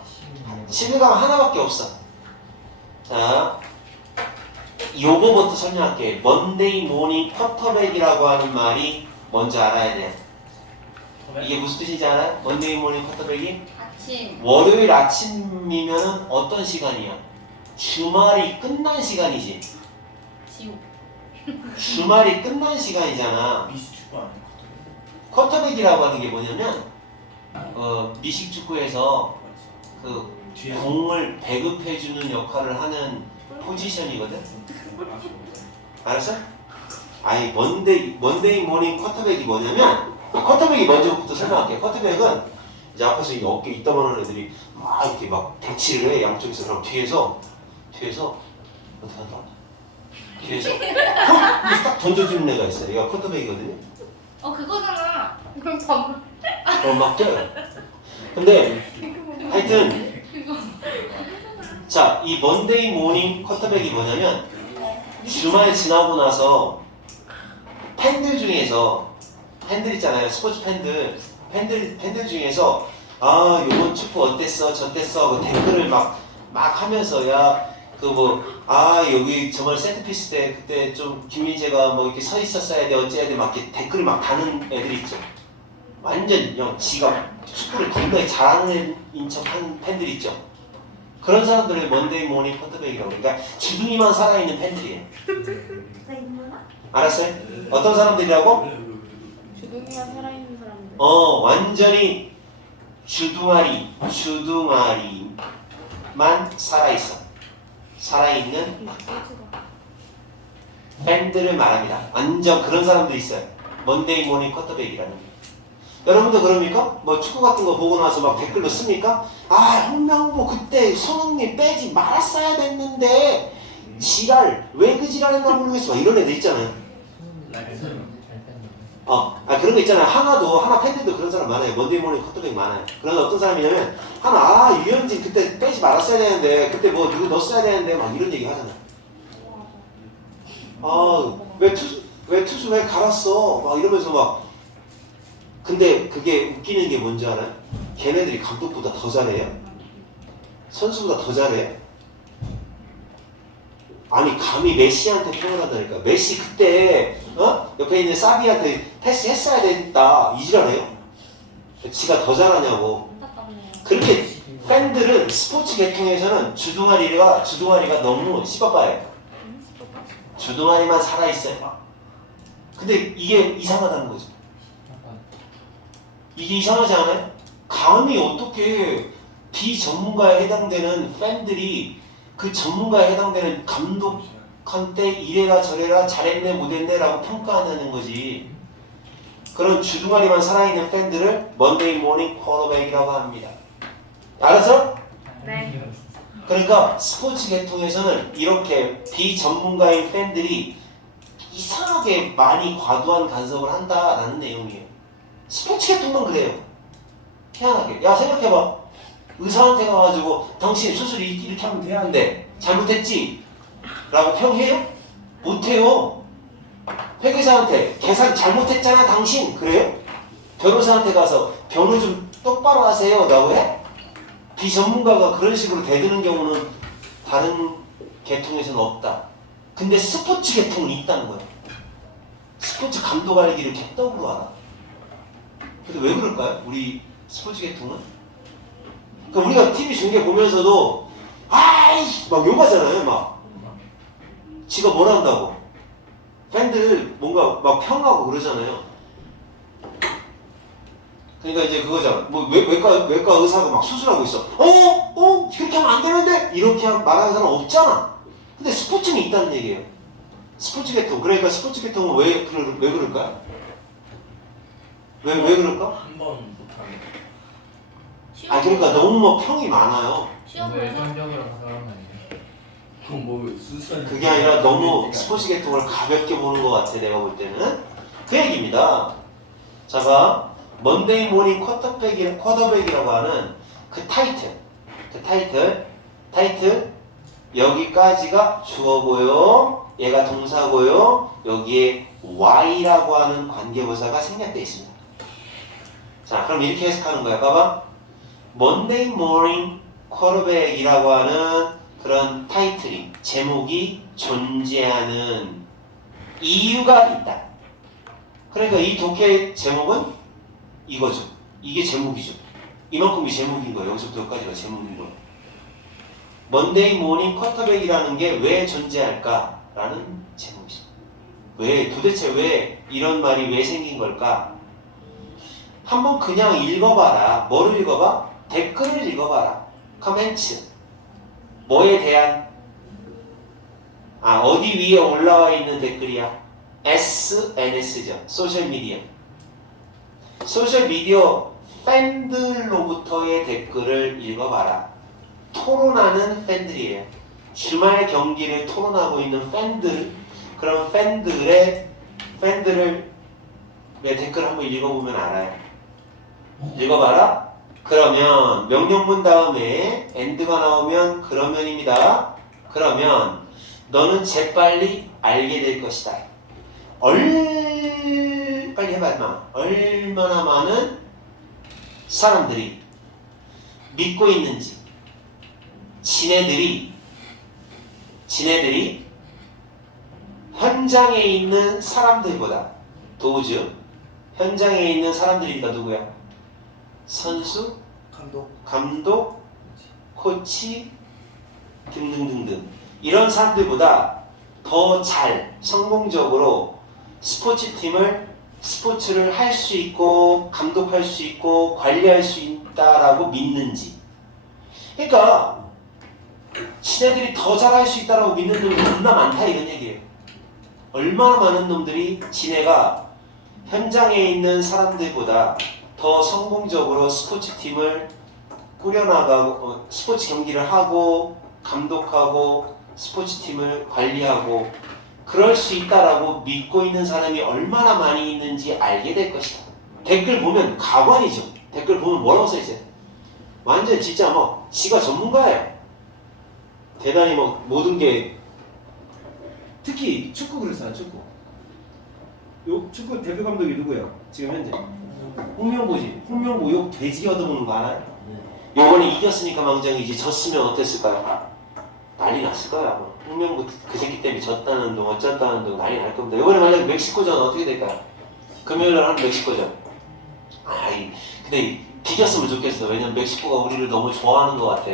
11강 하나밖에 없어. 자, 요거부터 설명할게. 먼데이 모닝 쿼터백이라고 하는 말이 먼저 알아야 돼. 이게 무슨 뜻인지 알아요? 먼데이 모닝 쿼터백이? 아침. 월요일 아침이면 어떤 시간이야? 주말이 끝난 시간이지. 지옥. 주말이 끝난 시간이잖아. 미스축구 아니에요? 쿼터백이라고 하는 게 뭐냐면 미식축구에서 그 뒤에서 공을 배급해주는 역할을 하는 포지션이거든. 알았어? 아니 먼데이 모닝 쿼터백이 뭐냐면 쿼터백이 먼저부터 설명할게. 쿼터백은 이제 앞에서 이 어깨 이따만한 애들이 막 이렇게 막 대치를 해 양쪽에서. 그럼 뒤에서 어떻게 한다? 뒤에서 딱 던져주는 애가 있어. 얘가 쿼터백이거든요. 그거잖아. 그럼 밥. 그럼 막 뛰어요. 근데 하여튼 자, 이 먼데이 모닝 쿼터백이 뭐냐면 주말 지나고 나서 팬들 중에서 팬들 있잖아요. 스포츠 팬들 중에서 요번 축구 어땠어? 저땠어? 뭐 댓글을 막 하면서 여기 정말 세트피스 때 그때 좀 김민재가 뭐 이렇게 서 있었어야 돼 어째야 돼 막 이렇게 댓글을 막 다는 애들 있죠. 완전 형 지가 축구를 굉장히 잘하는 인척한 팬들 있죠. 그런 사람들을 먼데이 모닝 쿼터백이라고. 그러니까 주둥이만 살아있는 팬들이에요. 나 있구나. 알았어요? 어떤 사람들이라고? 주둥이만 살아있는 사람들. 완전히 주둥아리만 살아있어. 살아있는 팬들을 말합니다. 완전 그런 사람도 있어요. 먼데이 모닝 쿼터백이라는 게. 여러분도 그럽니까? 뭐 축구 같은 거 보고 나서 막 댓글로 씁니까? 홍명보 그때 손흥민 빼지 말았어야 됐는데 지랄 왜 그 지랄했나 모르겠어. 막 이런 애들 있잖아요. 그런 거 있잖아요. 하나 팬들도 그런 사람 많아요. 먼데이 모닝 쿼터백 많아요. 그런데 어떤 사람이냐면 유현진 그때 빼지 말았어야 되는데 그때 뭐 누구 넣었어야 되는데 막 이런 얘기 하잖아요. 왜 투수 왜 갈았어? 막 이러면서 막. 근데 그게 웃기는 게 뭔지 알아요? 걔네들이 감독보다 더 잘해요? 선수보다 더 잘해? 아니 감히 메시한테 평을 한다니까. 메시 그때 옆에 있는 사비한테 패스 했어야 됐다 이지랄해요? 지가 더 잘하냐고. 그렇게 팬들은 스포츠 계통에서는 주둥아리가 너무 씹어봐요. 주둥아리만 살아있어요. 근데 이게 이상하다는 거죠. 이게 이상하지 않아요? 감히 어떻게 비전문가에 해당되는 팬들이 그 전문가에 해당되는 감독한테 이래라 저래라 잘했네 못했네 라고 평가하는 거지. 그런 주둥아리만 살아있는 팬들을 먼데이 모닝 쿼터백이라고 합니다. 알았어? 네. 그러니까 스포츠 계통에서는 이렇게 비전문가인 팬들이 이상하게 많이 과도한 간섭을 한다라는 내용이에요. 스포츠 계통만 그래요. 희한하게. 야 생각해봐. 의사한테 가가지고 당신 수술 이렇게 하면 돼야 한대. 잘못했지? 라고 평해요? 못해요. 회계사한테 계산 잘못했잖아 당신. 그래요? 변호사한테 가서 변호 좀 똑바로 하세요. 라고 해? 비전문가가 그런 식으로 대드는 경우는 다른 계통에서는 없다. 근데 스포츠 계통은 있다는 거야. 스포츠 감독 알기를 개떡으로 알아. 근데 왜 그럴까요? 우리 스포츠 계통은? 그러니까 우리가 TV 중계 보면서도 아이 막 욕하잖아요. 막 지가 뭘 한다고. 팬들 뭔가 막 평하고 그러잖아요. 그러니까 이제 그거잖아. 뭐 외과 의사가 막 수술하고 있어. 그렇게 하면 안 되는데 이렇게 말하는 사람 없잖아. 근데 스포츠는 있다는 얘기예요. 스포츠 계통. 그러니까 스포츠 계통은 왜 그럴까요? 왜 그럴까? 한 번 못하면 그러니까 너무 막 평이 많아요. 시험을 일반적이라고 생각하는 아니에요? 그럼 뭐 수술 그게 아니라 너무 스포츠 계통을 가볍게 보는 것 같아. 내가 볼 때는 그 얘기입니다. 자, 봐. 먼데이 모닝 쿼터백이라고 하는 그 타이틀 여기까지가 주어고요. 얘가 동사고요. 여기에 Y라고 하는 관계부사가 생략되어 있습니다. 자, 그럼 이렇게 해석하는 거야. 봐봐. 먼데이 모닝 쿼터백이라고 하는 그런 타이틀이 제목이 존재하는 이유가 있다. 그러니까 이 독해의 제목은 이거죠. 이게 제목이죠. 이만큼이 제목인 거예요. 여기서부터 여기까지가 제목인 거예요. 먼데이 모닝 쿼터백이라는 게 왜 존재할까라는 제목이죠. 도대체 왜 이런 말이 왜 생긴 걸까? 한번 그냥 읽어봐라. 뭐를 읽어봐? 댓글을 읽어봐라. 커멘트. 뭐에 대한? 어디 위에 올라와 있는 댓글이야? SNS죠. 소셜미디어. 소셜미디어 팬들로부터의 댓글을 읽어봐라. 토론하는 팬들이에요. 주말 경기를 토론하고 있는 팬들, 그런 팬들의 댓글 한번 읽어보면 알아요. 읽어봐라. 그러면 명령문 다음에 and가 나오면 그러면입니다. 그러면 너는 재빨리 알게 될 것이다. 빨리 해봐 임마. 얼마나 많은 사람들이 믿고 있는지 지네들이 현장에 있는 사람들보다 도저 현장에 있는 사람들이니까 누구야? 선수, 감독, 코치 등등등등 이런 사람들보다 더 잘 성공적으로 스포츠를 할 수 있고 감독할 수 있고 관리할 수 있다라고 믿는지. 그러니까 지네들이 더 잘할 수 있다라고 믿는 놈이 얼마나 많다 이런 얘기예요. 얼마나 많은 놈들이 지네가 현장에 있는 사람들보다 더 성공적으로 스포츠팀을 꾸려나가고 스포츠 경기를 하고 감독하고 스포츠팀을 관리하고 그럴 수 있다라고 믿고 있는 사람이 얼마나 많이 있는지 알게 될 것이다. 댓글 보면 가관이죠. 댓글 보면 뭐라고 써있어요? 완전 진짜 뭐 지가 전문가예요. 대단히 뭐 모든 게 특히 축구 그렇잖아요. 축구 대표 감독이 누구예요? 지금 현재 홍명보지. 홍명보 욕 돼지 얻어먹는 거 알아요? 요번에 이겼으니까 망정이지 졌으면 어땠을까요? 난리 났을 거야. 홍명보 그 새끼 때문에 졌다는 둥 어쩌다는 둥 난리 날 겁니다. 이번에 만약에 멕시코전 어떻게 될까요? 금요일날 하는 멕시코전. 근데 비겼으면 좋겠어. 왜냐면 멕시코가 우리를 너무 좋아하는 것 같아.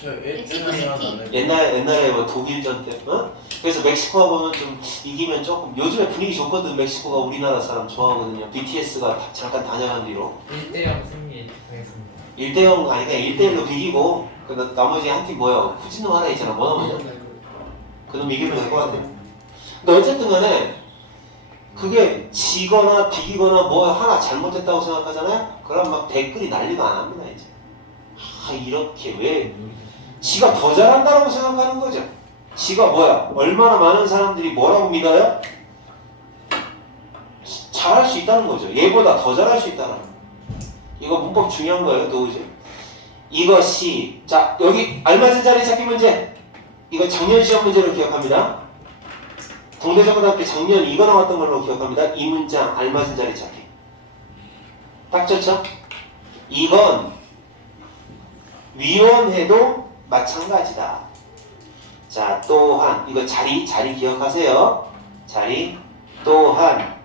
저 멕시코 시티. 옛날에 뭐 독일전 때, 어? 그래서 멕시코가 보면 좀 이기면 조금 요즘에 분위기 좋거든. 멕시코가 우리나라 사람 좋아하거든요. BTS가 잠깐 다녀간 뒤로 1대0 승리 당했습니다. 1대0 아니 그냥 1대1로 비기고 그 나머지 한 팀 뭐야? 후진놈 하나 있잖아. 뭐 나머지 그놈 이기면 될 것 같아. 근데 어쨌든 간에 그게 지거나 비기거나 뭐 하나 잘못했다고 생각하잖아요? 그럼 막 댓글이 난리가 안 합니다 이제. 아 이렇게 왜 지가 더 잘한다고 생각하는 거죠. 지가 뭐야? 얼마나 많은 사람들이 뭐라고 믿어요? 잘할 수 있다는 거죠. 얘보다 더 잘할 수 있다는 거. 이거 문법 중요한 거예요. 또 이제 이것이 자 여기 알맞은 자리 찾기 문제. 이거 작년 시험 문제로 기억합니다. 동대전고등학교 작년 이거 나왔던 걸로 기억합니다. 이 문장 알맞은 자리 찾기. 딱 좋죠? 이건 위원회도 마찬가지다. 자 또한 이거 자리 기억하세요. 자리 또한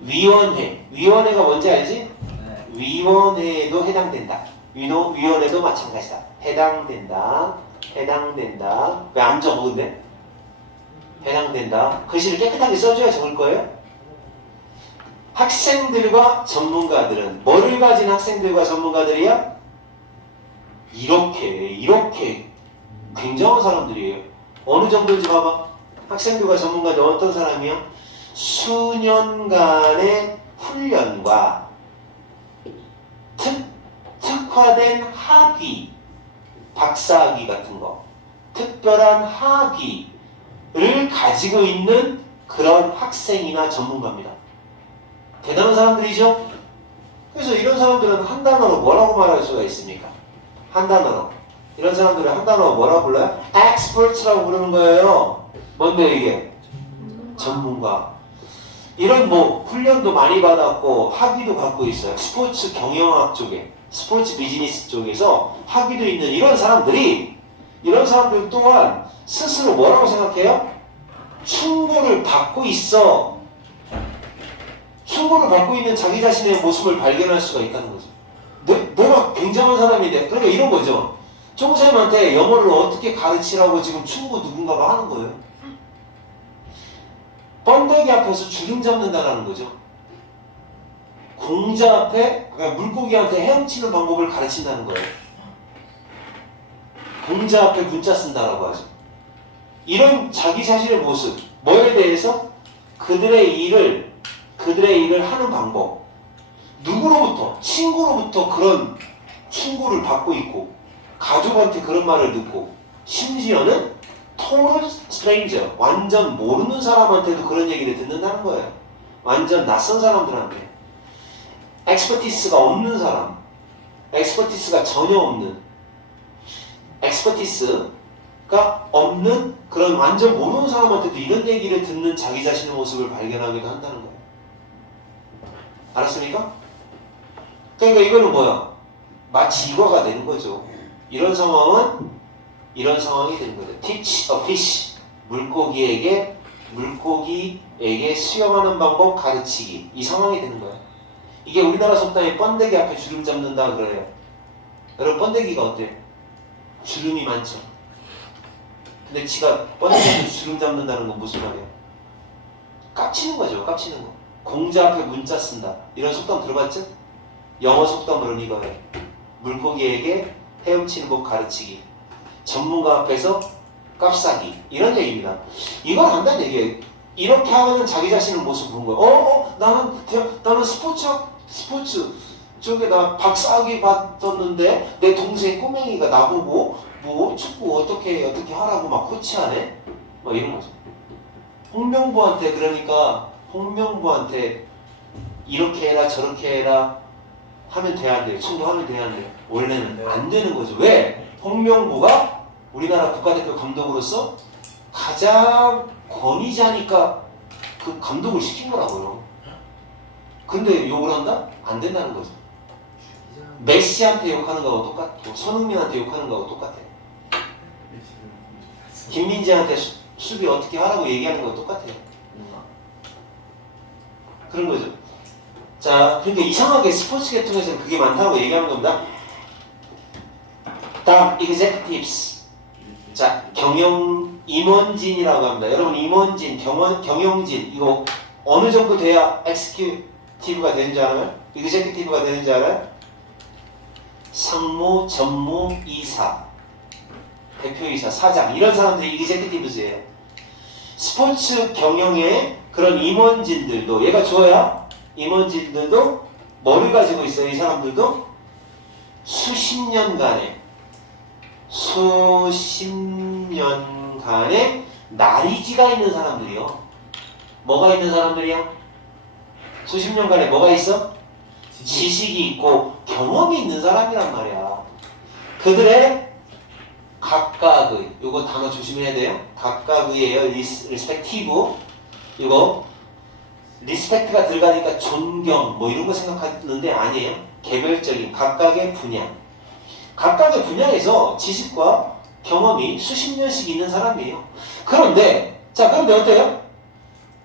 위원회가 뭔지 알지? 네. 위원회에도 해당된다. 위원회도 마찬가지다. 해당된다. 왜 안 적어 근데? 해당된다. 글씨를 깨끗하게 써줘야 적을 거예요. 학생들과 전문가들은 뭐를 가진 학생들과 전문가들이야? 이렇게 굉장한 사람들이에요. 어느 정도인지 봐봐. 학생들과 전문가들 어떤 사람이야? 수년간의 훈련과 특화된 학위, 박사학위 같은 거, 특별한 학위를 가지고 있는 그런 학생이나 전문가입니다. 대단한 사람들이죠? 그래서 이런 사람들은 한 단어로 뭐라고 말할 수가 있습니까? 한 단어로. 이런 사람들을 한 단어로 뭐라고 불러요? experts라고 부르는 거예요. 뭔데 이게? 전문가. 이런 뭐 훈련도 많이 받았고 학위도 갖고 있어요. 스포츠 경영학 쪽에, 스포츠 비즈니스 쪽에서 학위도 있는 이런 사람들 또한 스스로 뭐라고 생각해요? 충고를 받고 있어. 충고를 받고 있는 자기 자신의 모습을 발견할 수가 있다는 거죠. 내가 굉장한 사람인데, 그러니까 이런 거죠. 총쌤한테 영어를 어떻게 가르치라고 지금 충고 누군가가 하는 거예요. 번데기 앞에서 주름 잡는다라는 거죠. 공자 앞에, 그러니까 물고기한테 헤엄치는 방법을 가르친다는 거예요. 공자 앞에 문자 쓴다라고 하죠. 이런 자기 자신의 모습, 뭐에 대해서? 그들의 일을 하는 방법. 누구로부터? 친구로부터 그런 충고를 받고 있고, 가족한테 그런 말을 듣고, 심지어는 total stranger, 완전 모르는 사람한테도 그런 얘기를 듣는다는 거예요. 완전 낯선 사람들한테. expertise가 없는 사람, expertise가 전혀 없는, expertise가 없는 그런 완전 모르는 사람한테도 이런 얘기를 듣는 자기 자신의 모습을 발견하기도 한다는 거예요. 알았습니까? 그러니까 이거는 뭐야? 마치 이거가 되는 거죠. 이런 상황이 되는 거죠. Teach a fish, 물고기에게 수영하는 방법 가르치기. 이 상황이 되는 거야. 이게 우리나라 속담에 번데기 앞에 주름 잡는다 그래요. 여러분 번데기가 어때? 주름이 많죠. 근데 지가 번데기 주름 잡는다는 건 무슨 말이에요? 깝치는 거죠. 깝치는 거. 공자 앞에 문자 쓴다. 이런 속담 들어봤죠? 영어 속담으로는 이거예요. 물고기에게 헤엄치는 법 가르치기. 전문가 앞에서 깝싸기. 이런 얘기입니다. 이걸 한다는 얘기예요. 이렇게 하는 자기 자신의 모습 보는 거예요. 나는 스포츠 쪽에 나 박사학위 받았는데 내 동생 꼬맹이가 나보고 뭐 축구 어떻게 하라고 막 코치하네? 뭐 이런 거죠. 홍명보한테 이렇게 해라 저렇게 해라 하면 돼야 안 돼요. 충고하면 돼야 안 돼요. 원래는 안 되는 거죠. 왜? 홍명보가 우리나라 국가대표 감독으로서 가장 권위자니까 그 감독을 시킨 거라고요. 근데 욕을 한다? 안 된다는 거죠. 메시한테 욕하는 거하고 똑같고 손흥민한테 욕하는 거하고 똑같아. 김민재한테 수비 어떻게 하라고 얘기하는 거하고 똑같아요. 그런 거죠. 자, 그러니까 이상하게 스포츠 계통에서는 그게 많다고 얘기하는 겁니다. 다음 executives. 자, 임원진이라고 합니다. 여러분 임원진, 경영진 이거 어느 정도 돼야 executive가 되는지 알아요? executive가 되는지 알아요? 상무, 전무, 이사, 대표이사, 사장 이런 사람들이 executives예요. 스포츠 경영의 그런 임원진들도 얘가 줘야 임원진들도 뭐를 가지고 있어요? 이 사람들도 수십 년간의 나리지가 있는 사람들이요. 뭐가 있는 사람들이야? 수십 년간에 뭐가 있어? 지식이 있고 경험이 있는 사람이란 말이야. 그들의 각각의 요거 단어 조심해야 돼요. 각각의예요. respective 이거 리스펙트가 들어가니까 존경 뭐 이런 거 생각하는데 아니에요. 개별적인 각각의 분야. 각각의 분야에서 지식과 경험이 수십 년씩 있는 사람이에요. 그런데 그런데 어때요?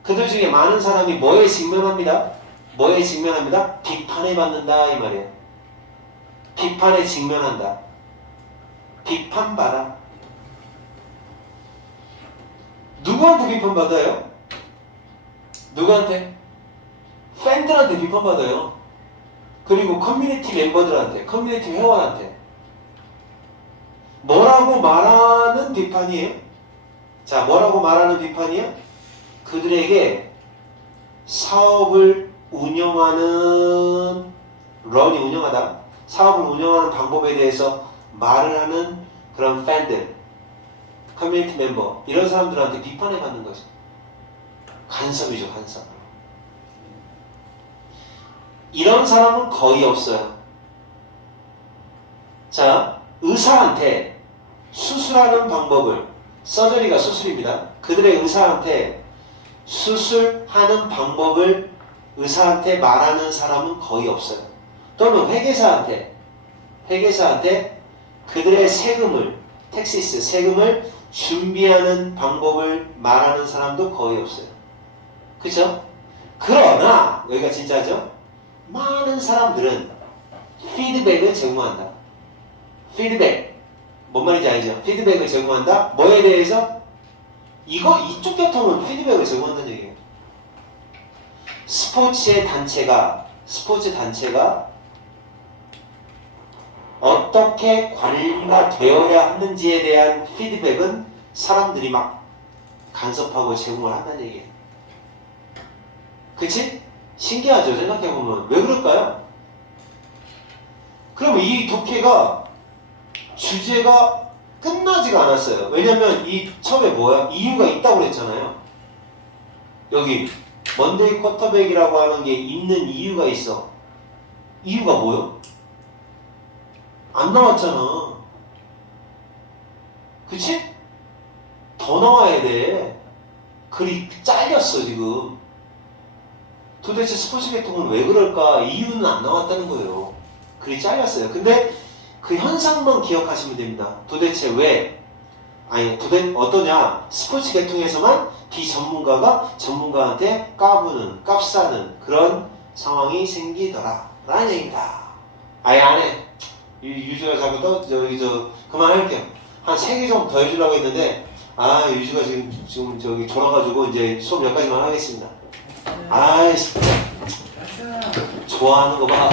그들 중에 많은 사람이 뭐에 직면합니다? 뭐에 직면합니다? 비판에 받는다 이 말이에요. 비판에 직면한다. 비판받아. 누구한테 비판받아요? 누구한테? 팬들한테 비판받아요. 그리고 커뮤니티 멤버들한테, 커뮤니티 회원한테. 뭐라고 말하는 비판이에요? 자, 뭐라고 말하는 비판이에요? 그들에게 사업을 운영하는, 런이 운영하다. 사업을 운영하는 방법에 대해서 말을 하는 그런 팬들, 커뮤니티 멤버, 이런 사람들한테 비판을 받는 거죠. 간섭이죠, 간섭. 이런 사람은 거의 없어요. 자, 의사한테 수술하는 방법을, 서저리가 수술입니다. 그들의 의사한테 수술하는 방법을 의사한테 말하는 사람은 거의 없어요. 또는 회계사한테 그들의 세금을, 텍시스, 세금을 준비하는 방법을 말하는 사람도 거의 없어요. 그쵸? 그러나 여기가 진짜죠? 많은 사람들은 피드백을 제공한다. 피드백 뭔 말인지 알죠? 피드백을 제공한다. 뭐에 대해서? 이쪽 계통은 피드백을 제공한다는 얘기예요. 스포츠 단체가 어떻게 관리가 되어야 하는지에 대한 피드백은 사람들이 막 간섭하고 제공을 한다는 얘기예요. 그치? 신기하죠? 생각해보면. 왜 그럴까요? 그럼 이 독해가 주제가 끝나지가 않았어요. 왜냐면 이 처음에 뭐야? 이유가 있다고 그랬잖아요. 여기 먼데이 쿼터백이라고 하는 게 있는 이유가 있어. 이유가 뭐요? 안 나왔잖아. 그치? 더 나와야 돼. 글이 잘렸어 지금. 도대체 스포츠 계통은 왜 그럴까? 이유는 안 나왔다는 거예요. 글이 잘렸어요. 근데 그 현상만 기억하시면 됩니다. 도대체 왜? 어떠냐? 스포츠 계통에서만 비전문가가 전문가한테 까부는, 깝사는 그런 상황이 생기더라 라는 얘기입니다. 아예 안 해. 유주가 자꾸 그만할게요. 한 3개 정도 더 해주려고 했는데 유주가 지금 저기 졸아가지고 이제 수업 여기까지만 하겠습니다. 아이씨 좋아하는 거 봐.